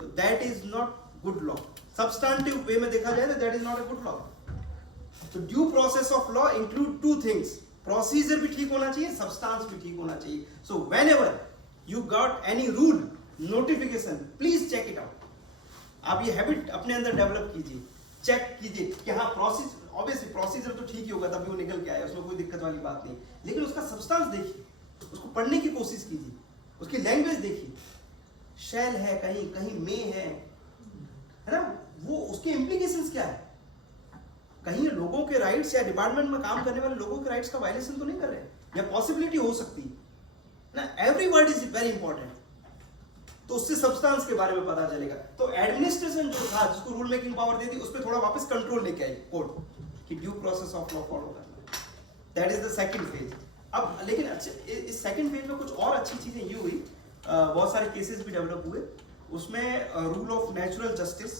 तो that is not good law. Substantive way में देखा जाए तो that is not a good law. तो due process of law include 2 things, procedure भी ठीक होना चाहिए, सब्सटेंस भी ठीक होना चाहिए। So whenever you got any rule notification, please check it out. आप ये हैबिट अपने अंदर डेवलप कीजिए, चेक कीजिए कि हाँ प्रोसीजर, ऑब्वियसली प्रोसीजर तो ठीक ही होगा तभी वो निकल के आया, उसमें कोई दिक्कत वाली बात नहीं, लेकिन उसका सब्सटेंस देखिए, उसको पढ़ने की कोशिश कीजिए, उसकी लैंग्वेज देखिए, शैल है कहीं, कहीं में है ना, वो उसके इम्प्लीकेशंस क्या है, कहीं लोगों के राइट्स या डिपार्टमेंट में काम करने वाले लोगों के राइट्स का वायलेशन तो नहीं कर रहे, या पॉसिबिलिटी हो सकती है ना। Every word is very important, तो उससे सब्सटेंस के बारे में पता चलेगा। तो एडमिनिस्ट्रेशन जो था, जिसको रूल मेकिंग पावर दे दी, उस पर थोड़ा वापस कंट्रोल लेके आई कोर्ट कि due process of law follow करना। That is the second phase. अब लेकिन अच्छा, इस सेकंड फेज में कुछ और अच्छी चीजें ये हुई, बहुत सारे केसेस भी डेवलप हुए। उसमें रूल ऑफ नेचुरल जस्टिस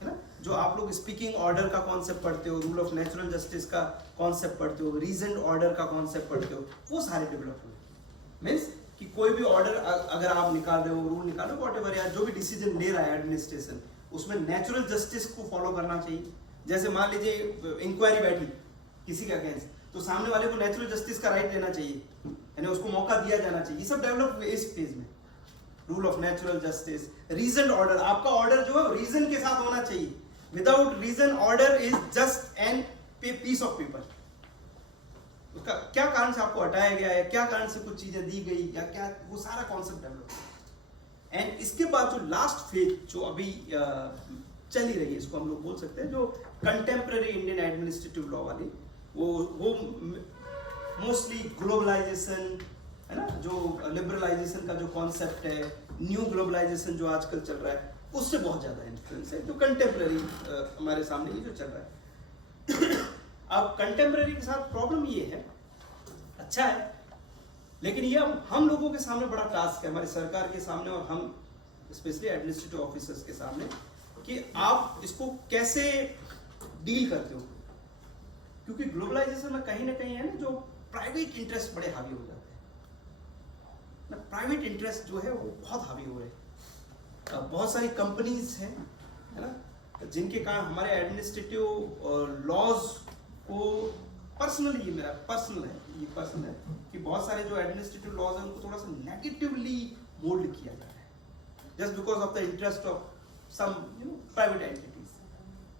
है ना, जो आप लोग स्पीकिंग ऑर्डर का कॉन्सेप्ट पढ़ते हो, रूल ऑफ नेचुरल जस्टिस का कॉन्सेप्ट पढ़ते हो, रीजन ऑर्डर का कॉन्सेप्ट पढ़ते हो, वो सारे डेवलप हुए। मीन्स कि कोई भी ऑर्डर अगर आप निकाल रहे हो, रूल निकाल रहे हो, व्हाटएवर, या जो भी डिसीजन ले रहा है एडमिनिस्ट्रेशन, उसमें नेचुरल जस्टिस को फॉलो करना चाहिए। जैसे मान लीजिए इंक्वायरी बैठी किसी के अगेंस्ट, तो सामने वाले को नेचुरल जस्टिस का राइट लेना चाहिए, यानी उसको मौका दिया जाना चाहिए। ये सब डेवलप हुए इस फेज में। Rule of natural justice, reason order, आपका ऑर्डर जो है रीजन के साथ होना चाहिए। Without reason order is just an piece of paper. उसका क्या कारण से आपको हटाया गया है, क्या कारण से कुछ चीजें दी गई, या क्या, वो सारा कॉन्सेप्ट डेवलप। एंड इसके बाद जो लास्ट फेज जो अभी चल ही रही है, इसको हम लोग बोल सकते हैं जो कंटेम्प्रेरी इंडियन एडमिनिस्ट्रेटिव लॉ वाली, वो मोस्टली ग्लोबलाइजेशन है ना, जो लिबरलाइजेशन का जो कॉन्सेप्ट है, न्यू ग्लोबलाइजेशन जो आजकल चल रहा है, उससे बहुत ज्यादा इन्फ्लुएंस है, जो कंटेम्प्रेरी हमारे सामने ये जो चल रहा है। अब कंटेम्प्रेरी के साथ प्रॉब्लम ये है, अच्छा है, लेकिन ये हम लोगों के सामने बड़ा टास्क है, हमारी सरकार के सामने और हम स्पेशली एडमिनिस्ट्रेटिव ऑफिसर्स के सामने, कि आप इसको कैसे डील करते हो। क्योंकि ग्लोबलाइजेशन में कहीं ना कहीं है ना, जो प्राइवेट इंटरेस्ट बड़े हावी हो जाते हैं ना, प्राइवेट इंटरेस्ट जो है वो बहुत हावी हो रहे हैं। बहुत सारी कंपनीज हैं, है ना, जिनके कारण हमारे एडमिनिस्ट्रेटिव लॉज को पर्सनली, ये मेरा पर्सनल है, ये पर्सनल है कि बहुत सारे जो एडमिनिस्ट्रेटिव लॉज हैं उनको थोड़ा सा नेगेटिवली मोल्ड किया जा रहा है just because of the interest of some private entities.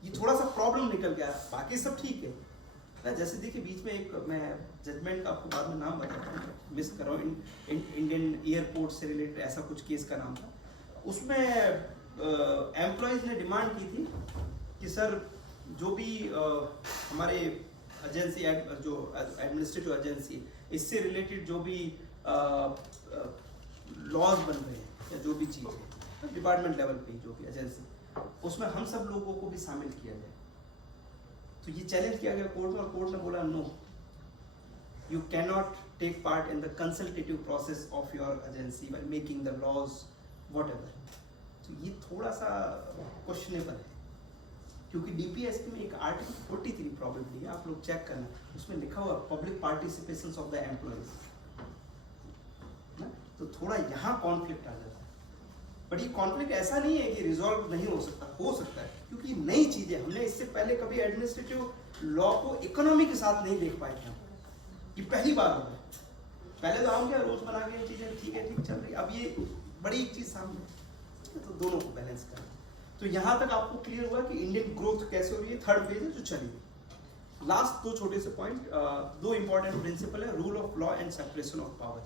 ये थोड़ा सा प्रॉब्लम निकल गया, बाकी सब ठीक है ना। जैसे देखिए बीच में एक, मैं जजमेंट का आपको बाद में नाम बताता हूँ, मिस कर रहा हूँ, इंडियन एयरपोर्ट से रिलेटेड ऐसा कुछ केस का नाम था। उसमें एम्प्लॉयज ने डिमांड की थी कि सर जो भी हमारे एजेंसी जो एडमिनिस्ट्रेटिव एजेंसी इससे रिलेटेड जो भी लॉज बन रहे हैं या जो भी चीज़ है डिपार्टमेंट लेवल पे जो भी एजेंसी, उसमें हम सब लोगों को भी शामिल किया जाए। तो ये चैलेंज किया गया कोर्ट में, और कोर्ट ने बोला no, you can not take part in the consultative process of your agency by making the laws whatever. तो ये थोड़ा सा क्वेश्चनेबल है, क्योंकि डीपीएसपी में एक आर्टिकल 43 प्रॉब्लम है, आप लोग चेक करना, उसमें लिखा हुआ public participation of the employees, तो थोड़ा यहाँ कॉन्फ्लिक्ट आ जाता है। बट ये कॉन्फ्लिक्ट ऐसा नहीं है कि रिजॉल्व नहीं हो सकता है, क्योंकि नई चीजें, हमने इससे पहले कभी एडमिनिस्ट्रेटिव लॉ को इकोनॉमी के साथ नहीं देख पाए थे, ये पहली बार हो रहा है। पहले तो हम क्या रोज बना के चीजें ठीक है, ठीक चल रही, अब ये बड़ी एक चीज सामने, तो दोनों को बैलेंस करना। तो यहाँ तक आपको क्लियर हुआ कि इंडियन ग्रोथ कैसे हो रही है, थर्ड फेज है जो चली हुई। लास्ट दो छोटे से पॉइंट, दो इंपॉर्टेंट प्रिंसिपल है, rule of law and separation of power.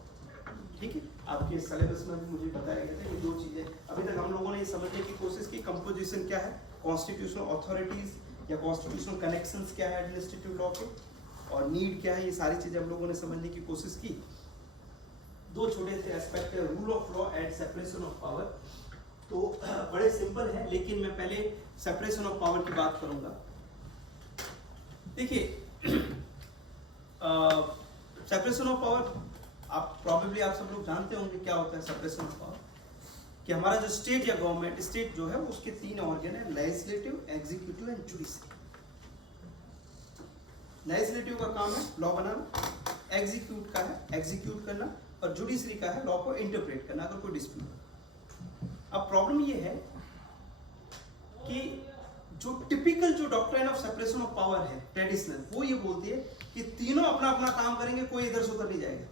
ठीक है, आपके सिलेबस में भी मुझे बताया गया था ये दो चीजें। अभी तक हम लोगों ने ये समझने की कोशिश की कंपोजिशन क्या है, कॉन्स्टिट्यूशनल अथॉरिटीज या कॉन्स्टिट्यूशनल कनेक्शंस क्या है एडमिनिस्ट्रेटिव लॉ के, और नीड क्या है, ये सारी चीजें हम लोगों ने समझने की कोशिश की। दो छोटे से एस्पेक्ट है, rule of law and separation of power. तो बड़े सिंपल है, लेकिन मैं पहले सेपरेशन ऑफ पावर की बात करूंगा। देखिए सेपरेशन ऑफ पावर आप प्रोबेबली आप सब लोग जानते होंगे क्या होता है सेपरेशन ऑफ पावर, कि हमारा जो स्टेट या गवर्नमेंट, स्टेट जो है उसके तीन ऑर्गन है, legislative, executive and judiciary. Legislative का काम है लॉ बनाना, एग्जीक्यूट का है एग्जीक्यूट करना, और जुडिशरी का है लॉ को इंटरप्रेट करना अगर कोई डिस्प्यूट हो। अब प्रॉब्लम ये है कि जो टिपिकल जो doctrine of separation of power है ट्रेडिशनल, वो ये बोलती है कि तीनों अपना अपना काम करेंगे, कोई इधर से उधर नहीं जाएगा।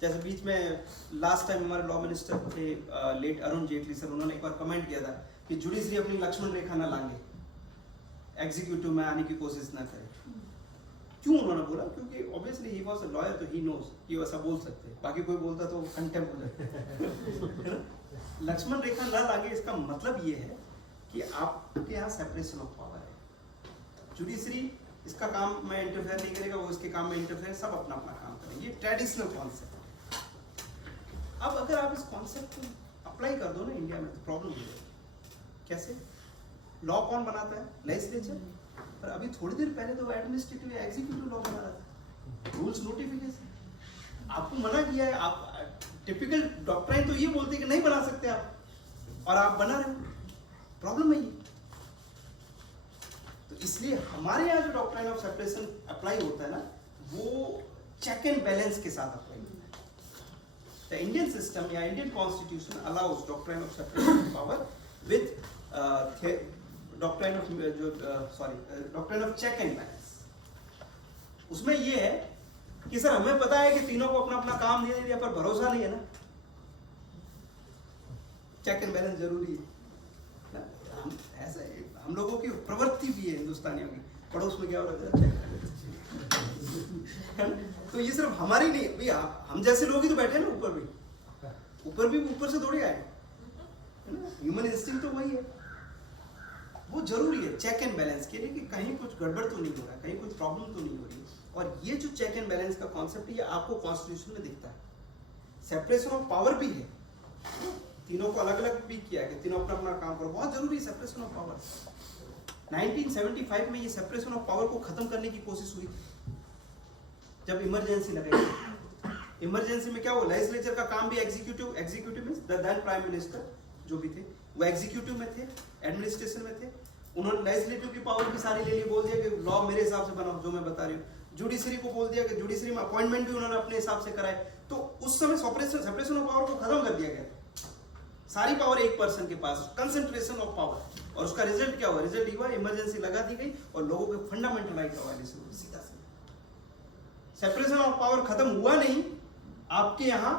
जैसे बीच में लास्ट टाइम हमारे लॉ मिनिस्टर थे लेट अरुण जेटली सर, उन्होंने एक बार कमेंट किया था कि जुडिशरी अपनी लक्ष्मण रेखा ना लांगे, एग्जीक्यूटिव में आने की कोशिश ना करे। क्यों उन्होंने बोला? क्योंकि obviously he was a lawyer, तो ही नोज कि वैसा बोल सकते हैं, बाकी कोई बोलता तो कंटेम्प्ट हो जाता। लक्ष्मण रेखा ना लागे, इसका मतलब ये है कि आपके यहाँ सेपरेशन ऑफ पावर है। जुडिशरी इसका काम में इंटरफेयर नहीं करेगा, वो इसके काम में इंटरफेयर, सब अपना अपना काम करेंगे। ये ट्रेडिशनल कॉन्सेप्ट। अब अगर आप इस कॉन्सेप्ट को अप्लाई कर दो ना इंडिया में, तो प्रॉब्लम हो जाएगी। कैसे? लॉ कौन बनाता है? लेजिस्लेचर। पर अभी थोड़ी देर पहले तो एडमिनिस्ट्रेटिव या एग्जीक्यूटिव लॉ बना रहा था, रूल्स नोटिफिकेशन। आपको मना किया है, आप टिपिकल डॉक्ट्राइन तो ये बोलते हैं कि नहीं बना सकते आप, और आप बना रहे हो, प्रॉब्लम है ये। तो इसलिए हमारे यहाँ जो डॉक्ट्राइन ऑफ सेपरेशन अप्लाई होता है ना, वो चेक एंड बैलेंस के साथ अप्लाई होता है। The Indian system या Indian Constitution allows doctrine of separation of power with doctrine of check and balance। उसमें ये है कि सर हमें पता है कि तीनों को अपना अपना काम दे दिया, पर भरोसा नहीं है ना, चेक एंड बैलेंस जरूरी है ना। हम लोगों की प्रवृत्ति भी है हिंदुस्तानियों की, पड़ोस में क्या हो रहा है तो ये सिर्फ हमारी नहीं भैया, हम जैसे लोग ही तो बैठे ना, ऊपर से दौड़े आए, ह्यूमन इंस्टिंक्ट तो वही है। वो जरूरी है चेक एंड बैलेंस के लिए कि कहीं कुछ गड़बड़ तो नहीं हो रहा है, कहीं कुछ प्रॉब्लम तो नहीं हो रही। और ये जो चेक एंड बैलेंस का कॉन्सेप्ट है, ये आपको कॉन्स्टिट्यूशन में दिखता है। सेपरेशन ऑफ पावर भी है, तीनों को अलग अलग भी किया है कि तीनों अपना अपना काम करो, बहुत जरूरी है सेपरेशन ऑफ पावर। 1975 में ये सेपरेशन ऑफ पावर को खत्म करने की कोशिश हुई जब इमरजेंसी लगाई। इमरजेंसी में क्या हुआ, लेजिस्लेचर का काम भी executive means the then prime minister जो भी थे वो एग्जीक्यूटिव में थे, एडमिनिस्ट्रेशन में थे। उन्होंने लेजिस्लेटिव की पावर भी सारी ले ली, बोल दिया कि लॉ मेरे हिसाब से बनाओ जो मैं बता रही हूँ। जुडिशरी को बोल दिया कि जुडिशरी में अपॉइंटमेंट भी उन्होंने अपने हिसाब से कराए, तो उस समय सेपरेशन ऑफ पावर को खत्म कर दिया गया। सारी पावर एक पर्सन के पास, कंसंट्रेशन ऑफ पावर, और उसका रिजल्ट क्या हुआ? रिजल्ट ये हुआ इमरजेंसी लगा दी गई और लोगों के फंडामेंटल राइट का वायलेशन हुआ, सीधा सीधा। सेपरेशन ऑफ पावर खत्म हुआ नहीं, आपके यहाँ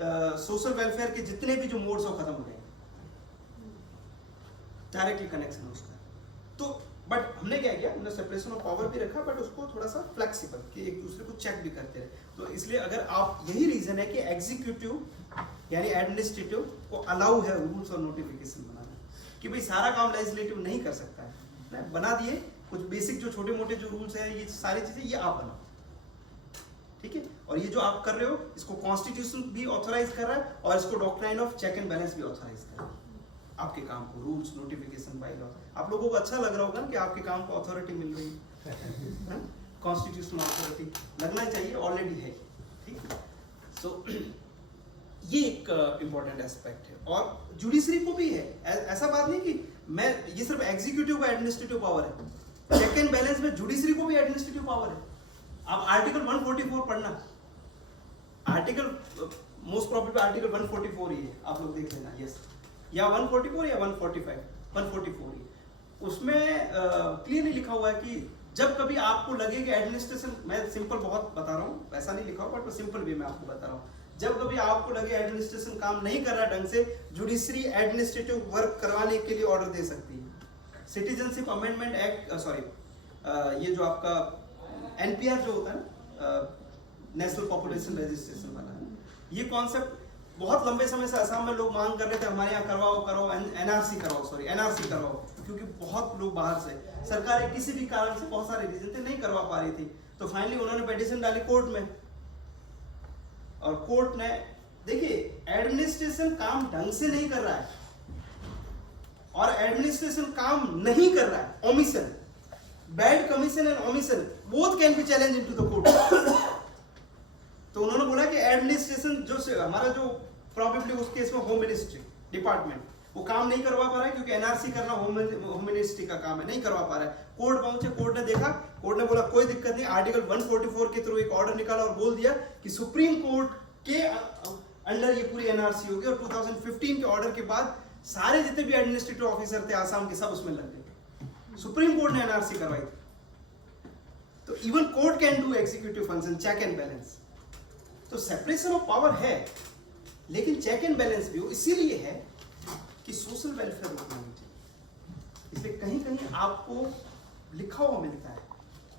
सोशल वेलफेयर के जितने भी जो मोड्स हो खत्म हो गए, डायरेक्टली कनेक्शन है उसका। तो बट हमने क्या किया, हमने सेपरेशन ऑफ पावर भी रखा, बट उसको थोड़ा सा फ्लेक्सिबल, कि एक दूसरे को चेक भी करते रहे। तो इसलिए अगर आप, यही रीजन है कि एग्जीक्यूटिव यानी एडमिनिस्ट्रेटिव को अलाउ है रूल्स और नोटिफिकेशन बनाना, कि भाई सारा काम लेजिस्लेटिव नहीं कर सकता है ना, बना दिए कुछ बेसिक जो छोटे मोटे जो रूल्स है, ये सारी चीजें ये आप बनाओ, ठीक है। और ये जो आप कर रहे हो, इसको कॉन्स्टिट्यूशन भी ऑथराइज कर रहा है और इसको doctrine of check and balance भी ऑथराइज कर रहा है आपके काम को, रूल्स नोटिफिकेशन बाय लॉ। आप लोगों को अच्छा लग रहा होगा ना कि आपके काम को अथॉरिटी मिल रही है, कॉन्स्टिट्यूशनल अथॉरिटी लगना चाहिए, ऑलरेडी है, ठीक है। सो ये एक इंपॉर्टेंट एस्पेक्ट है। और जुडिशरी को भी है, ऐसा बात नहीं कि मैं, ये सिर्फ एग्जीक्यूटिव का एडमिनिस्ट्रेटिव पावर है, चेक एंड बैलेंस में जुडिशरी को भी एडमिनिस्ट्रेटिव पावर है। आप आर्टिकल 144 पढ़ना, आर्टिकल मोस्ट प्रोबेबली आर्टिकल 144 ही है, आप लोग देख लेना, यस, या 144 या 145, 144 ही। उसमें क्लियरली लिखा हुआ है कि जब कभी आपको लगे कि एडमिनिस्ट्रेशन, मैं सिंपल बहुत बता रहा हूँ, वैसा नहीं लिखा हुआ, बट सिंपल वे में आपको बता रहा हूँ, जब कभी आपको लगे एडमिनिस्ट्रेशन काम नहीं कर रहा ढंग से, जुडिशरी एडमिनिस्ट्रेटिव वर्क करवाने के लिए ऑर्डर दे सकती है। सिटीजनशिप अमेंडमेंट एक्ट, सॉरी, ये जो आपका एनपीआर जो होता है ना, नेशनल पॉपुलेशन रजिस्ट्रेशन वाला है, ये कॉन्सेप्ट बहुत लंबे समय से असम में लोग मांग कर रहे थे, हमारे यहाँ करवाओ, एनआरसी करवाओ, क्योंकि बहुत लोग बाहर से, सरकारें किसी भी कारण से, बहुत सारे रीजन थे, नहीं करवा पा रही थी, तो फाइनली उन्होंने पिटीशन डाली कोर्ट में, और कोर्ट ने, देखिए एडमिनिस्ट्रेशन काम ढंग से नहीं कर रहा है और एडमिनिस्ट्रेशन काम नहीं कर रहा है, omission, bad commission and omission both can be challenge into the court. तो उन्होंने बोला कि एडमिनिस्ट्रेशन जो हमारा जो प्रोबेबली उस केस में होम मिनिस्ट्री डिपार्टमेंट वो काम नहीं करवा पा रहा है, क्योंकि एनआरसी करना होम मिनिस्ट्री का काम है, नहीं करवा पा रहा है। कोर्ट पहुंचे, कोर्ट ने देखा, कोर्ट ने बोला कोई दिक्कत नहीं, आर्टिकल 144 के थ्रू एक ऑर्डर निकाला और बोल दिया कि सुप्रीम कोर्ट के अंडर ये पूरी एनआरसी होगी। और 2015 के ऑर्डर के बाद सारे जितने भी एडमिनिस्ट्रेटिव ऑफिसर थे आसाम के, सब उसमें लग गए, सुप्रीम कोर्ट ने एनआरसी करवाई थी। तो even court can do executive function, check and balance. तो सेपरेशन ऑफ पावर है, लेकिन चेक एंड बैलेंस भी हो, इसीलिए है कि सोशल वेलफेयर रोकना नहीं चाहिए। इसलिए कहीं कहीं आपको लिखा हुआ मिलता है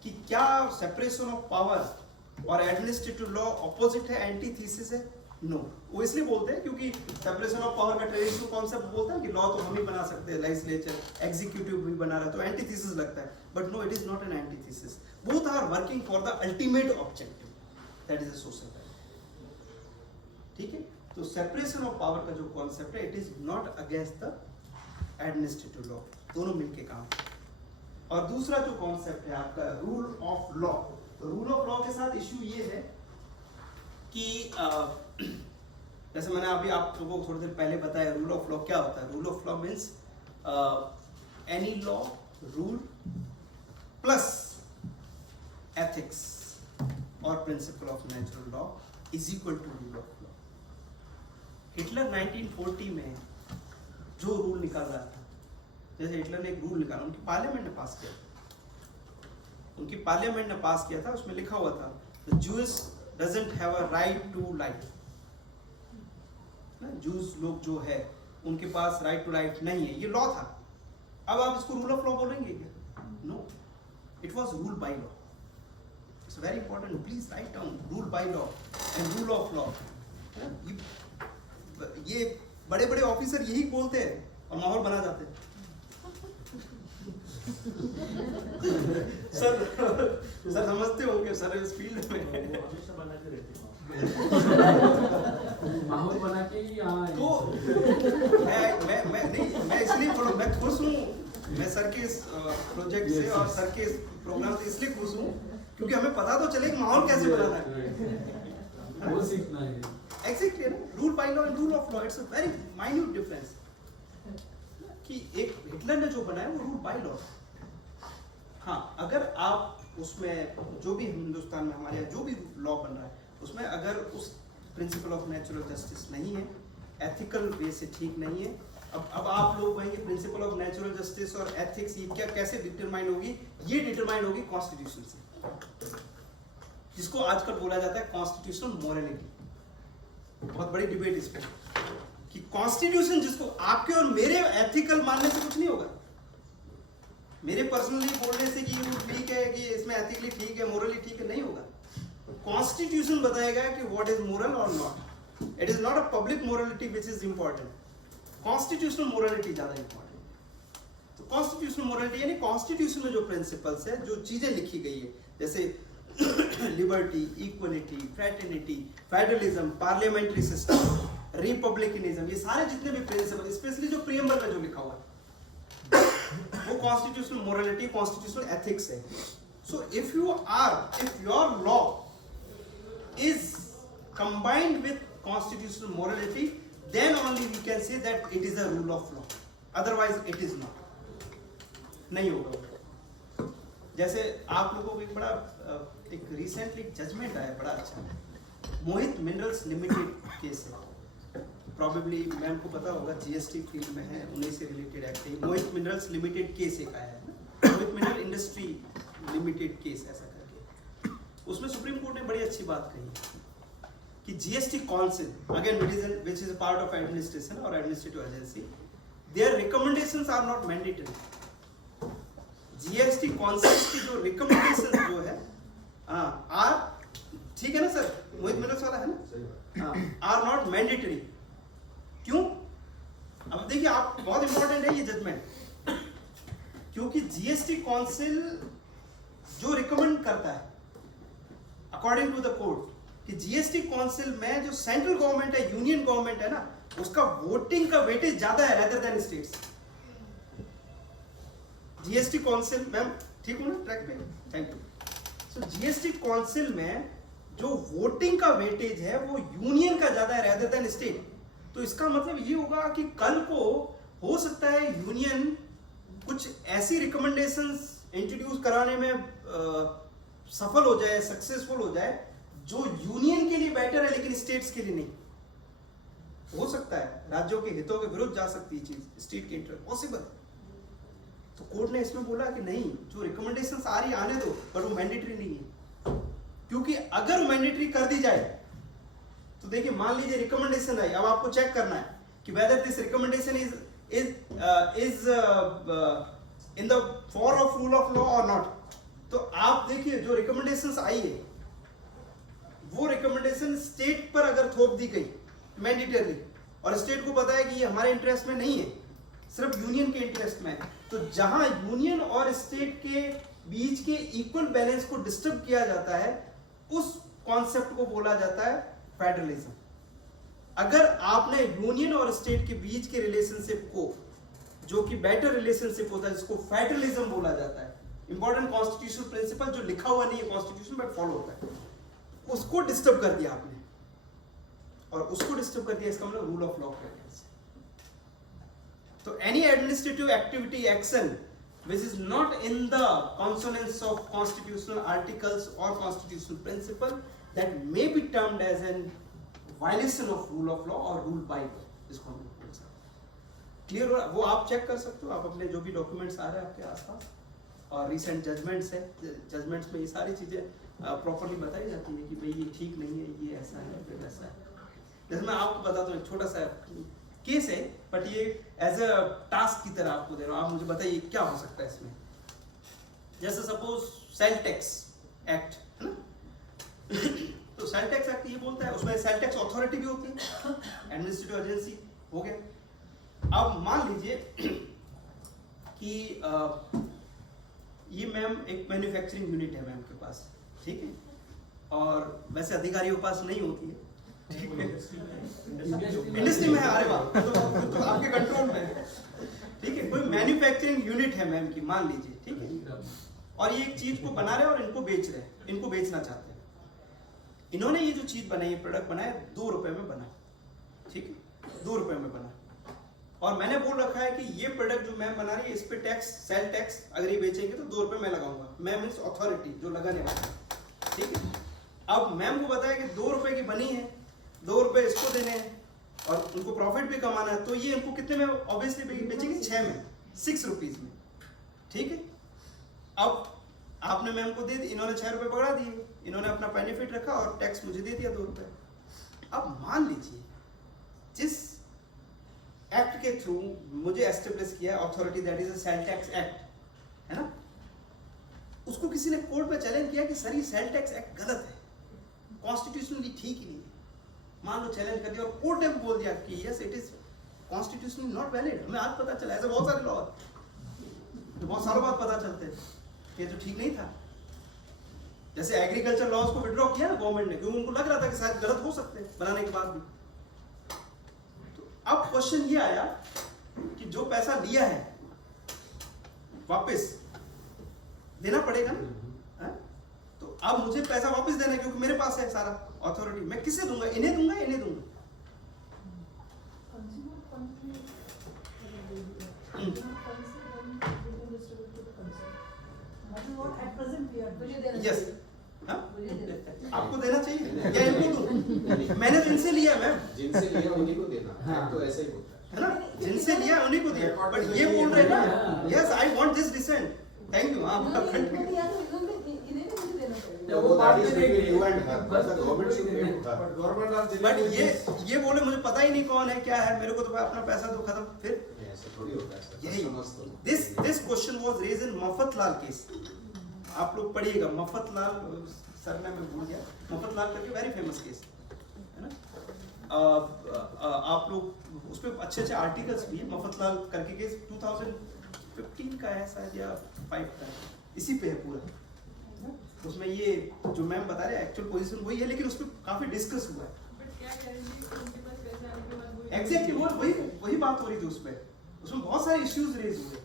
कि क्या सेपरेशन ऑफ पावर और एडमिनिस्ट्रेटिव लॉ ऑपोजिट है, एंटीथीसिस है? नो, वो इसलिए बोलते हैं क्योंकि सेपरेशन ऑफ पावर का ट्रेडिशनल कॉन्सेप्ट बोलता है कि लॉ तो हम ही बना सकते हैं, लेजिस्लेचर, एग्जीक्यूटिव भी बना रहा है, तो एंटीथीसिस लगता है, but no, it is not an antithesis. Both are working for the ultimate objective, that is a social welfare, ठीक है। तो सेपरेशन ऑफ पावर का जो कॉन्सेप्ट है, it is not against the administrative law, दोनों मिलके काम। और दूसरा जो कॉन्सेप्ट है आपका रूल ऑफ लॉ, तो रूल ऑफ लॉ के साथ इश्यू ये है कि जैसे मैंने अभी आप लोगों को थोड़ी देर पहले बताया, रूल ऑफ लॉ क्या होता है। Rule of law means any law, rule plus ethics और principle of natural law is equal to rule of law. Hitler 1940 में जो रूल निकाल रहा था, जैसे हिटलर ने एक रूल निकाला, उनकी पार्लियामेंट ने पास किया, उनकी पार्लियामेंट ने पास किया था, उसमें लिखा हुआ था the Jews doesn't have a right to life. Jews लोग जो है उनके पास राइट टू लाइफ नहीं है, ये लॉ था। अब आप इसको रूल ऑफ लॉ बोलेंगे क्या? No, it was rule by law. It's very important, please write down rule by law and rule of law. ये बड़े बड़े ऑफिसर यही बोलते हैं और माहौल बना जाते हैं। सर समझते होंगे, सर इस फील्ड में हमेशा बनाते रहते हैं। माहौल बना के ही यहाँ आए। तो मैं इसलिए बोलूँ, मैं खुश हूँ, मैं सर के इस प्रोजेक्ट से और सर के इस प्रोग्राम से इसलिए खुश हूँ क्योंकि हमें पता तो चले कि माहौल कैसे बनाना है, वो सीखना है। Exactly, rule by law and rule of law, it's a very minute difference. कि एक हिटलर ने जो बनाया वो रूल बाय लॉ। हाँ, अगर आप उसमें जो भी हिंदुस्तान में हमारे यहाँ जो भी लॉ बन रहा है उसमें अगर उस प्रिंसिपल ऑफ नेचुरल जस्टिस नहीं है, एथिकल वे से ठीक नहीं है। अब आप लोग कहेंगे प्रिंसिपल ऑफ नेचुरल जस्टिस और एथिक्स ये क्या कैसे डिटरमाइन होगी? ये डिटरमाइन होगी कॉन्स्टिट्यूशन से, जिसको आजकल बोला जाता है कॉन्स्टिट्यूशनल मोरालिटी। बहुत बड़ी डिबेट इस पे कि कॉन्स्टिट्यूशन जिसको आपके और मेरे एथिकल मानने से कुछ नहीं होगा, मेरे पर्सनली बोलने से कि ये ठीक है कि इसमें एथिकली ठीक है, मोरली ठीक है, नहीं होगा। कॉन्स्टिट्यूशन बताएगा कि व्हाट इज मोरल और not. It is not a public morality which is important, constitutional morality ज्यादा इंपॉर्टेंट। तो कॉन्स्टिट्यूशनल मोरालिटी यानी कॉन्स्टिट्यूशन में जो प्रिंसिपल्स है, जो चीजें लिखी गई है, जैसे liberty, equality, fraternity, federalism, parliamentary system, republicanism, ये सारे जितने भी प्रिंसिपल, स्पेशली जो प्रीएम्बल में जो लिखा हुआ है वो कॉन्स्टिट्यूशनल मोरालिटी, कॉन्स्टिट्यूशनल एथिक्स है। So if your law is combined with constitutional morality, then only we can say that it is a rule of law, otherwise it is not, नहीं होगा। जैसे आप लोगों को एक बड़ा एक रिसेंटली जजमेंट आया बड़ा अच्छा, मोहित मिनरल्स लिमिटेड केस है, प्रॉबेबली मैम को पता होगा, जीएसटी फील्ड में है, उन्हीं से रिलेटेड एक्ट है। मोहित मिनरल्स लिमिटेड केस एक आया है, मोहित मिनरल इंडस्ट्री लिमिटेड केस ऐसा करके। उसमें सुप्रीम कोर्ट ने बड़ी अच्छी बात कही कि GST council, again which is a part of administration or administrative agency, their recommendations are not mandatory। GST council की जो रिकमेंडेशन जो है आर, ठीक है ना सर, मोहित मिनरल्स वाला है ना, आर नॉट मैंडेटरी। क्यों? अब देखिए आप, बहुत इंपॉर्टेंट है ये जजमेंट, क्योंकि जीएसटी काउंसिल जो रिकमेंड करता है अकॉर्डिंग टू द कोर्ट कि जीएसटी काउंसिल में जो सेंट्रल गवर्नमेंट है, यूनियन गवर्नमेंट है ना, उसका वोटिंग का वेटेज ज्यादा है rather than states. GST council, ma'am ठीक हूं ना ट्रैक पे? Thank you. So GST council में जो वोटिंग का वेटेज है वो यूनियन का ज्यादा है रेदर देन स्टेट। तो इसका मतलब ये होगा कि कल को हो सकता है यूनियन कुछ ऐसी रिकमेंडेशंस इंट्रोड्यूस कराने में सफल हो जाए, सक्सेसफुल हो जाए, जो यूनियन के लिए बेटर है लेकिन स्टेट्स के लिए नहीं। हो सकता है राज्यों के हितों के विरुद्ध जा सकती है चीज, स्टेट के इंटरेस्ट पॉसिबल। तो कोर्ट ने इसमें बोला कि नहीं, जो रिकमेंडेशंस आ रही आने दो, पर वो मैंडेटरी नहीं है। क्योंकि अगर मैंडेटरी कर दी जाए तो देखिए, मान लीजिए रिकमेंडेशन आई, अब आपको चेक करना है कि whether this recommendation is in the for of rule of law और नॉट। तो आप देखिए जो रिकमेंडेशंस आई है वो रिकमेंडेशन स्टेट पर अगर थोप दी गई मैंडेटरी, और स्टेट को पता है कि ये हमारे इंटरेस्ट में नहीं है, सिर्फ यूनियन के इंटरेस्ट में है, तो जहां यूनियन और स्टेट के बीच के इक्वल बैलेंस को डिस्टर्ब किया जाता है, उस कॉन्सेप्ट को बोला जाता है फेडरलिज्म। अगर आपने यूनियन और स्टेट के बीच के रिलेशनशिप को, जो कि बेटर रिलेशनशिप होता है, जिसको फेडरलिज्म बोला जाता है, इंपॉर्टेंट कॉन्स्टिट्यूशनल प्रिंसिपल जो लिखा हुआ नहीं है कॉन्स्टिट्यूशन बट फॉलो होता है, उसको डिस्टर्ब कर दिया आपने, और उसको डिस्टर्ब कर दिया, इसका मतलब रूल ऑफ लॉ कर दिया। तो any administrative activity, action which is not in the consonance of constitutional articles or constitutional principle, that may be termed as an violation of rule of law or rule by law, इसको हम बोल सकते हैं। Clear हो? वो आप check कर सकते हो, आप अपने जो भी डॉक्यूमेंट्स आ रहे हैं आपके आसपास, और रिसेंट जजमेंट्स है, जजमेंट्स में ये सारी चीजें प्रॉपरली बताई जाती है कि भाई ये ठीक नहीं है, ये ऐसा है, फिर वैसा है। जैसे मैं आपको बताता हूँ, एक छोटा सा केस है, बट ये एज अ टास्क की तरह आपको दे रहा हूँ, आप मुझे बताइए क्या हो सकता है इसमें। जैसे सपोज सेल टैक्स एक्ट है ना, तो सेल टैक्स एक्ट ये बोलता है, उसमें सेल टैक्स अथॉरिटी भी होती है, एडमिनिस्ट्रेटिव एजेंसी हो गया। अब मान लीजिए कि ये मैम एक मैन्युफैक्चरिंग यूनिट है मैम के पास, ठीक है, और वैसे अधिकारियों के पास नहीं होती है, ठीक है, इंडस्ट्री में है, अरे वाह, तो आपके कंट्रोल में है, ठीक है। कोई मैन्युफैक्चरिंग यूनिट है मैम की, मान लीजिए, ठीक है, और ये एक चीज को बना रहे हैं और इनको बेच रहे हैं, इनको बेचना चाहते हैं। इन्होंने ये जो चीज बनाई है, प्रोडक्ट बनाया, 2 रुपए में बना, ठीक है, 2 रुपए में बना, और मैंने बोल रखा है कि ये प्रोडक्ट जो मैम बना रही है इस पे टैक्स, सेल टैक्स अगर ये बेचेंगे तो 2 रुपए मैं लगाऊंगा। मैं मीन्स अथॉरिटी जो लगाने वाला है, ठीक है। अब मैम को बताया कि 2 रुपए की बनी है, 2 रुपए इसको देने हैं और उनको प्रॉफिट भी कमाना है, तो ये इनको कितने में ऑब्वियसली बेचेंगे? 6 में, 6 रुपीज में, ठीक है। अब आपने मैम को दे दी, इन्होंने 6 रुपए पकड़ा दिए, इन्होंने अपना बेनिफिट रखा और टैक्स मुझे दे दिया 2 रुपए। अब मान लीजिए जिस एक्ट के थ्रू मुझे एस्टेब्लिश किया authority, that is sale tax act, है ना, उसको किसी ने कोर्ट में चैलेंज किया कि सर ये सेल टैक्स एक्ट गलत है, कॉन्स्टिट्यूशनली ठीक ही नहीं है। मान लो चैलेंज कर दिया और कोर्ट ने भी बोल दिया कि yes it is constitutionally not valid. हमें आज पता चला, ऐसे बहुत सारे लॉ तो बहुत सालों बाद पता चलते हैं कि ये तो ठीक नहीं था। जैसे एग्रीकल्चर लॉज को विड्रॉ किया ना गवर्नमेंट ने, क्योंकि उनको लग रहा था कि शायद गलत हो सकते हैं बनाने के बाद भी। तो अब क्वेश्चन ये आया कि जो पैसा लिया है वापस देना पड़ेगा ना, है? तो अब मुझे पैसा वापस देना है क्योंकि मेरे पास है सारा अथॉरिटी। मैं किसे दूंगा? इन्हें दूंगा, इन्हें दूंगा? Consumer fund में That is what at present we are doing. Yes, आपको देना चाहिए या इनको दूं? मैंने तो इनसे लिया मैम, जिनसे लिया उन्हीं को देना है, तो ऐसा ही होता है। है ना, जिनसे लिया उन्हीं को दिया। बट ये बोल रहे हैं ना, yes I want this dissent, thank you. हाँ वो that is between you and her, but the government should pay to her. But government are dealing but with ये बोले मुझे पता ही नहीं कौन है क्या है, मेरे को तो अपना पैसा दो खत्म। फिर ऐसा थोड़ी होता है सर, यही समझ तो लो। This question was raise in Mafatlal case. आप लोग पढ़िएगा, मफतलाल सर ने मैं भूल गया, मफतलाल करके वेरी फेमस केस है ना। आप लोग उस पर अच्छे अच्छे आर्टिकल्स भी है। मफतलाल करके केस 2015 का है शायद या 5 का, इसी पे है पूरा। उसमें ये जो मैम बता रहे हैं एक्चुअल पोजीशन वही है, लेकिन उसमें काफी डिस्कस हुआ है। बट क्या गारंटी कि उनके पास पैसे आने के बाद वो एग्जैक्टली वही बात हो रही थी उसमें बहुत सारे इश्यूज रेज हुए।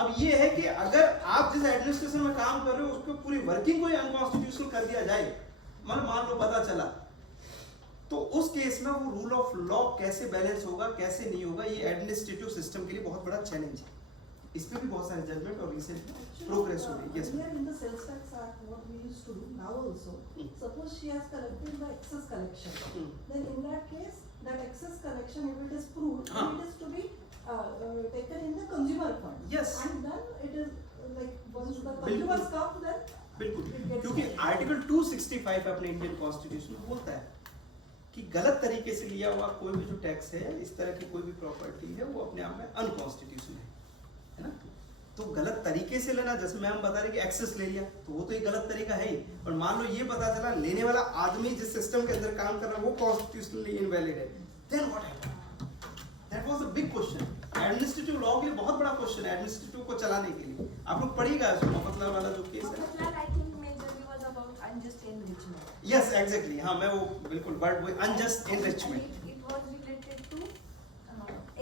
अब ये है कि अगर आप जिस एडमिनिस्ट्रेशन में काम कर रहे हो उसको पूरी वर्किंग को अनकॉन्स्टिट्यूशनल कर दिया जाए, मतलब मान लो पता चला, तो उस केस में वो रूल ऑफ लॉ कैसे बैलेंस होगा, कैसे नहीं होगा, ये एडमिनिस्ट्रेटिव सिस्टम के लिए बहुत बड़ा चैलेंज है। इस पे भी बहुत सारे जजमेंट और रिसेंट प्रोग्रेस हो रही है। Yes Here in the sales tax act, what we used to do now also, suppose she has collected the excess collection, then in that case, that excess collection, if it is proved, हाँ. it is to be taken in the consumer fund. Yes. And then it is like once the consumers come, then बिल्कुल, it gets क्योंकि paid. Article 265 अपने Indian constitution में बोलता है कि गलत तरीके से लिया हुआ कोई भी जो टैक्स है, इस तरह की कोई भी प्रॉपर्टी है, वो अपने आप में अनकॉन्स्टिट्यूशनल है ना। तो गलत तरीके से लेना, जैसे मैं हम बता रहे कि एक्सेस ले लिया, तो वो तो एक गलत तरीका है ही। और मान लो ये पता चला लेने वाला आदमी जिस सिस्टम के अंदर काम कर रहा है वो कॉन्स्टिट्यूशनली इनवैलिड है, then what happened? That was a big question. Administrative law के लिए बहुत बड़ा क्वेश्चन है एडमिनिस्ट्रेटिव को चलाने के लिए। आप लोग पढ़िएगा मफतलाल वाला जो केस है। Maffatla, I think majorly was about unjust enrichment. Yes exactly, हाँ मैं वो बिल्कुल वर्ड वो unjust And enrichment. it was related to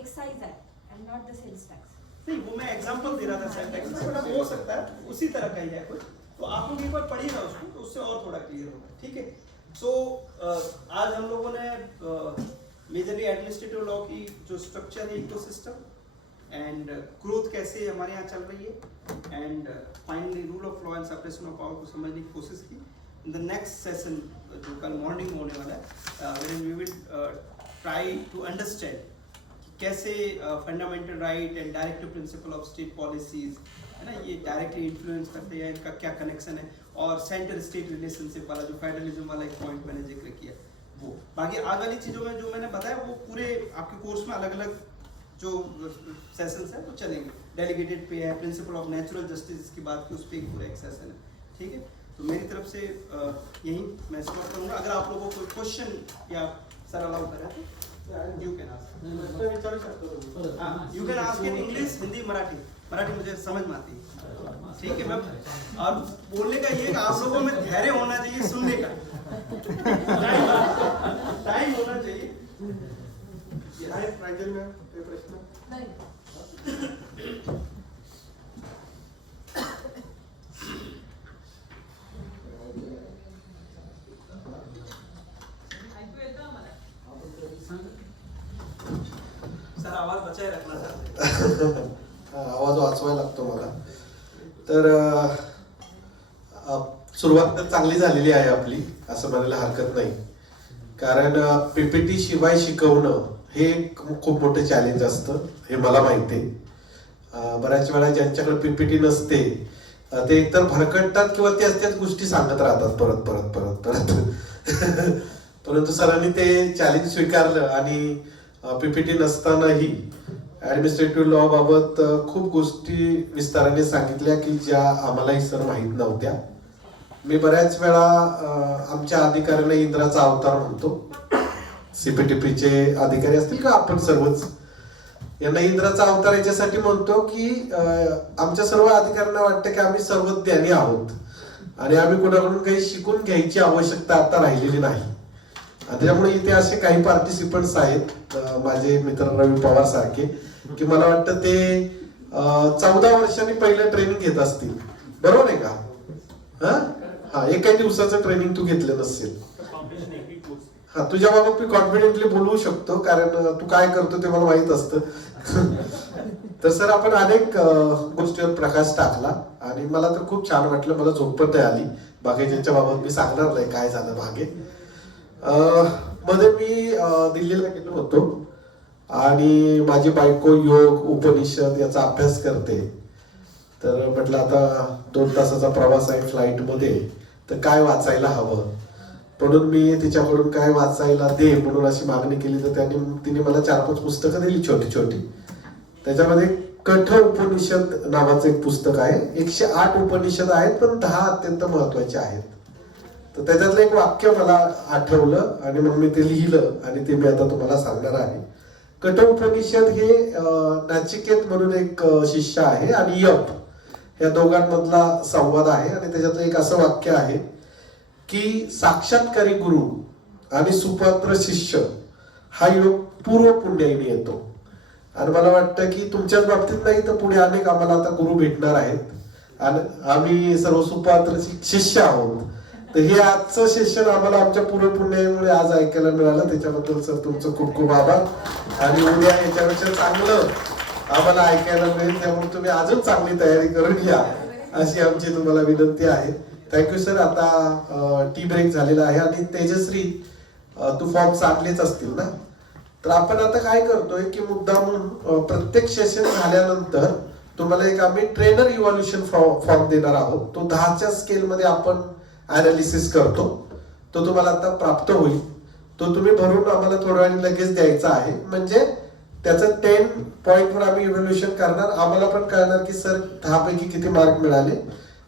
excise act and not the sales tax. नहीं, वो मैं एग्जांपल दे रहा था सेल टैक्स का, बट हो सकता है उसी तरह का ही है कुछ। तो आप लोग एक बार पढ़िएगा उसको, तो उससे और थोड़ा क्लियर होगा, ठीक है। सो आज हम लोगों ने मेजरली एडमिनिस्ट्रेटिव लॉ की जो स्ट्रक्चर है, इकोसिस्टम एंड ग्रोथ कैसे हमारे यहाँ चल रही है, and finally rule of law and separation of power को समझने की कोशिश की। इन द नेक्स्ट सेशन जो कल मॉर्निंग में होने वाला है, when we will try to understand कैसे fundamental right and directive principle of state policies है ना, ये डायरेक्टली इन्फ्लुएंस करते हैं, इनका क्या कनेक्शन है, और सेंटर स्टेट रिलेशनशिप वाला जो फेडरलिज्म वाला एक पॉइंट मैंने जिक्र किया वो। बाकी आगे वाली चीज़ों में जो मैंने बताया वो पूरे आपके कोर्स में अलग अलग जो सेशंस है वो चलेंगे। डेलीगेटेड पे है, प्रिंसिपल ऑफ नेचुरल जस्टिस की बात की, उस पर एक पूरा एक सेशन है, ठीक है। तो मेरी तरफ से यही मैं समाप्त करूँगा। अगर आप लोगों को कोई क्वेश्चन या सर अलाउ करें तो यू कैन आस्क। हाँ, you can ask in English, Hindi, Marathi. Marathi मुझे समझ में आती है, ठीक है मैम। और बोलने का ये है कि आप लोगों में धैर्य होना चाहिए, सुनने का टाइम होना चाहिए। प्राइजल में कोई प्रश्न? नहीं. ऐकू येतं आम्हाला. सर सर आवाज बचाए रखना चाहते आवाज वाचवायला लागतो मला. तर सुरुवात तर चांगली झालेली आहे आपली असं म्हणायला हरकत नाही. कारण पीपीटी शिवाय शिकवणं हे खूप मोठं चॅलेंज असतं हे मला माहिती आहे. बऱ्याच वेळा ज्यांच्याकडे पीपीटी नसते ते एकतर भरकटतात किंवा त्याच गोष्टी सांगत राहतात परत परत परत परत. परंतु सरांनी ते चॅलेंज स्वीकारलं आणि पीपीटी नसतानाही ऍडमिनिस्ट्रेटिव्ह लॉ बाबत खूप गोष्टी विस्ताराने सांगितल्या की ज्या आम्हालाही सर माहीत नव्हत्या. मी बऱ्याच वेळा आमच्या अधिकाऱ्यांना इंद्राचा अवतार म्हणतो. सीपीटीपीचे अधिकारी असतील का आपण सर्वच यांना इंद्राचा अवतार याच्यासाठी म्हणतो की आमच्या सर्व अधिकाऱ्यांना वाटतं की आम्ही सर्व ज्ञानी आहोत आणि आम्ही कुणाकडून काही शिकून घ्यायची आवश्यकता आता राहिलेली नाही. त्यामुळे इथे असे काही पार्टिसिपंट्स आहेत माझे मित्र रवी पवार सारखे की मला वाटतं ते 14 वर्षांनी पहिलं ट्रेनिंग घेत असतील. बरोबर आहे का? हा एका दिवसाचं ट्रेनिंग तू घेतलं नसेल. हा तुझ्या बाबत मी कॉन्फिडेंटली बोलवू शकतो कारण तू काय करतो ते मला माहित असतं. तर सर आपण अनेक गोष्टीवर प्रकाश टाकला आणि मला तर खूप छान वाटलं. मला झोपत नाही आली. बाकीच्या बाबत मी सांगणार नाही काय झालं मागे. मध्ये मी दिल्लीला गेलो होतो आणि माझी बायको योग उपनिषद याचा अभ्यास करते. तर म्हटलं आता 2 तासाचा प्रवास आहे फ्लाईट मध्ये तर काय वाचायला हवं म्हणून मी तिच्याकडून काय वाचायला दे म्हणून अशी मागणी केली. तर तिने मला 4-5 पुस्तकं दिली छोटी छोटी. त्याच्यामध्ये कठ उपनिषद नावाचं एक पुस्तक आहे. 108 उपनिषद आहेत पण 10 अत्यंत महत्वाचे आहेत. तर त्याच्यातलं एक वाक्य मला आठवलं आणि मग मी ते लिहिलं आणि ते मी आता तुम्हाला सांगणार आहे. कठ उपनिषद हे नाचिकेत म्हणून एक शिष्य आहे आणि यप या दोघांमधला संवाद आहे आणि त्याच्यातलं एक असं वाक्य आहे की साक्षात्कारी गुरु आणि सुपात्र शिष्य हा योग पूर्व पुण्याईने येतो. आणि मला वाटतं की तुमच्याच बाबतीत नाही तर पुढे अनेक आम्हाला आता गुरु भेटणार आहेत आणि आम्ही सर्व सुपात्र शिष्य आहोत. तर हे आजचं सेशन आम्हाला आमच्या पूर्व पुण्याईमुळे आज ऐकायला मिळालं. त्याच्याबद्दल सर तुमचं खूप खूप आभार. आणि उद्या याच्यापेक्षा चांगलं आम्हाला ऐकायला मिळेल त्यामुळे तुम्ही अजून चांगली तयारी करून घ्या अशी आमची तुम्हाला विनंती आहे. Thank you sir. आता टी ब्रेक झालेला आहे आणि तेजश्री तू फॉर्म आणलेच असतील ना. तर आपण आता काय करतोय की मुद्दामून प्रत्येक सेशन झाल्यानंतर तुम्हाला एक आम्ही ट्रेनर इव्हॉल्युशन फॉर्म देणार आहोत. तो 10च्या स्केलमध्ये आपण अनालिसिस करतो. तो तुम्हाला आता प्राप्त होईल. तो तुम्ही भरून आम्हाला थोड्या वेळाने लगेच द्यायचा आहे. म्हणजे त्याचं 10 पॉईंटवर आम्ही इव्हॅल्युएशन करणार. आम्हाला पण कळणार की सर 10 पैकी किती मार्क मिळाले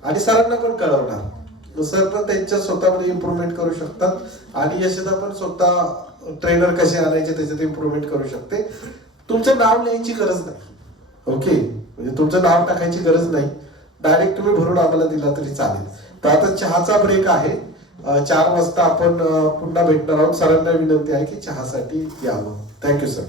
आणि सरांना पण कळवणार. सर पण त्यांच्या स्वतःमध्ये इम्प्रूव्हमेंट करू शकतात आणि यशदा पण स्वतः ट्रेनर कसे आणायचे त्याच्यात इम्प्रूव्हमेंट करू शकते. तुमचं नाव लिहायची गरज नाही. ओके म्हणजे तुमचं नाव टाकायची गरज नाही. डायरेक्ट तुम्ही भरून आम्हाला दिला तरी चालेल. तर आता चहाचा ब्रेक आहे. 4 वाजता आपण पुन्हा भेटणार आहोत. सरांना विनंती आहे की चहासाठी यावं. Thank you sir.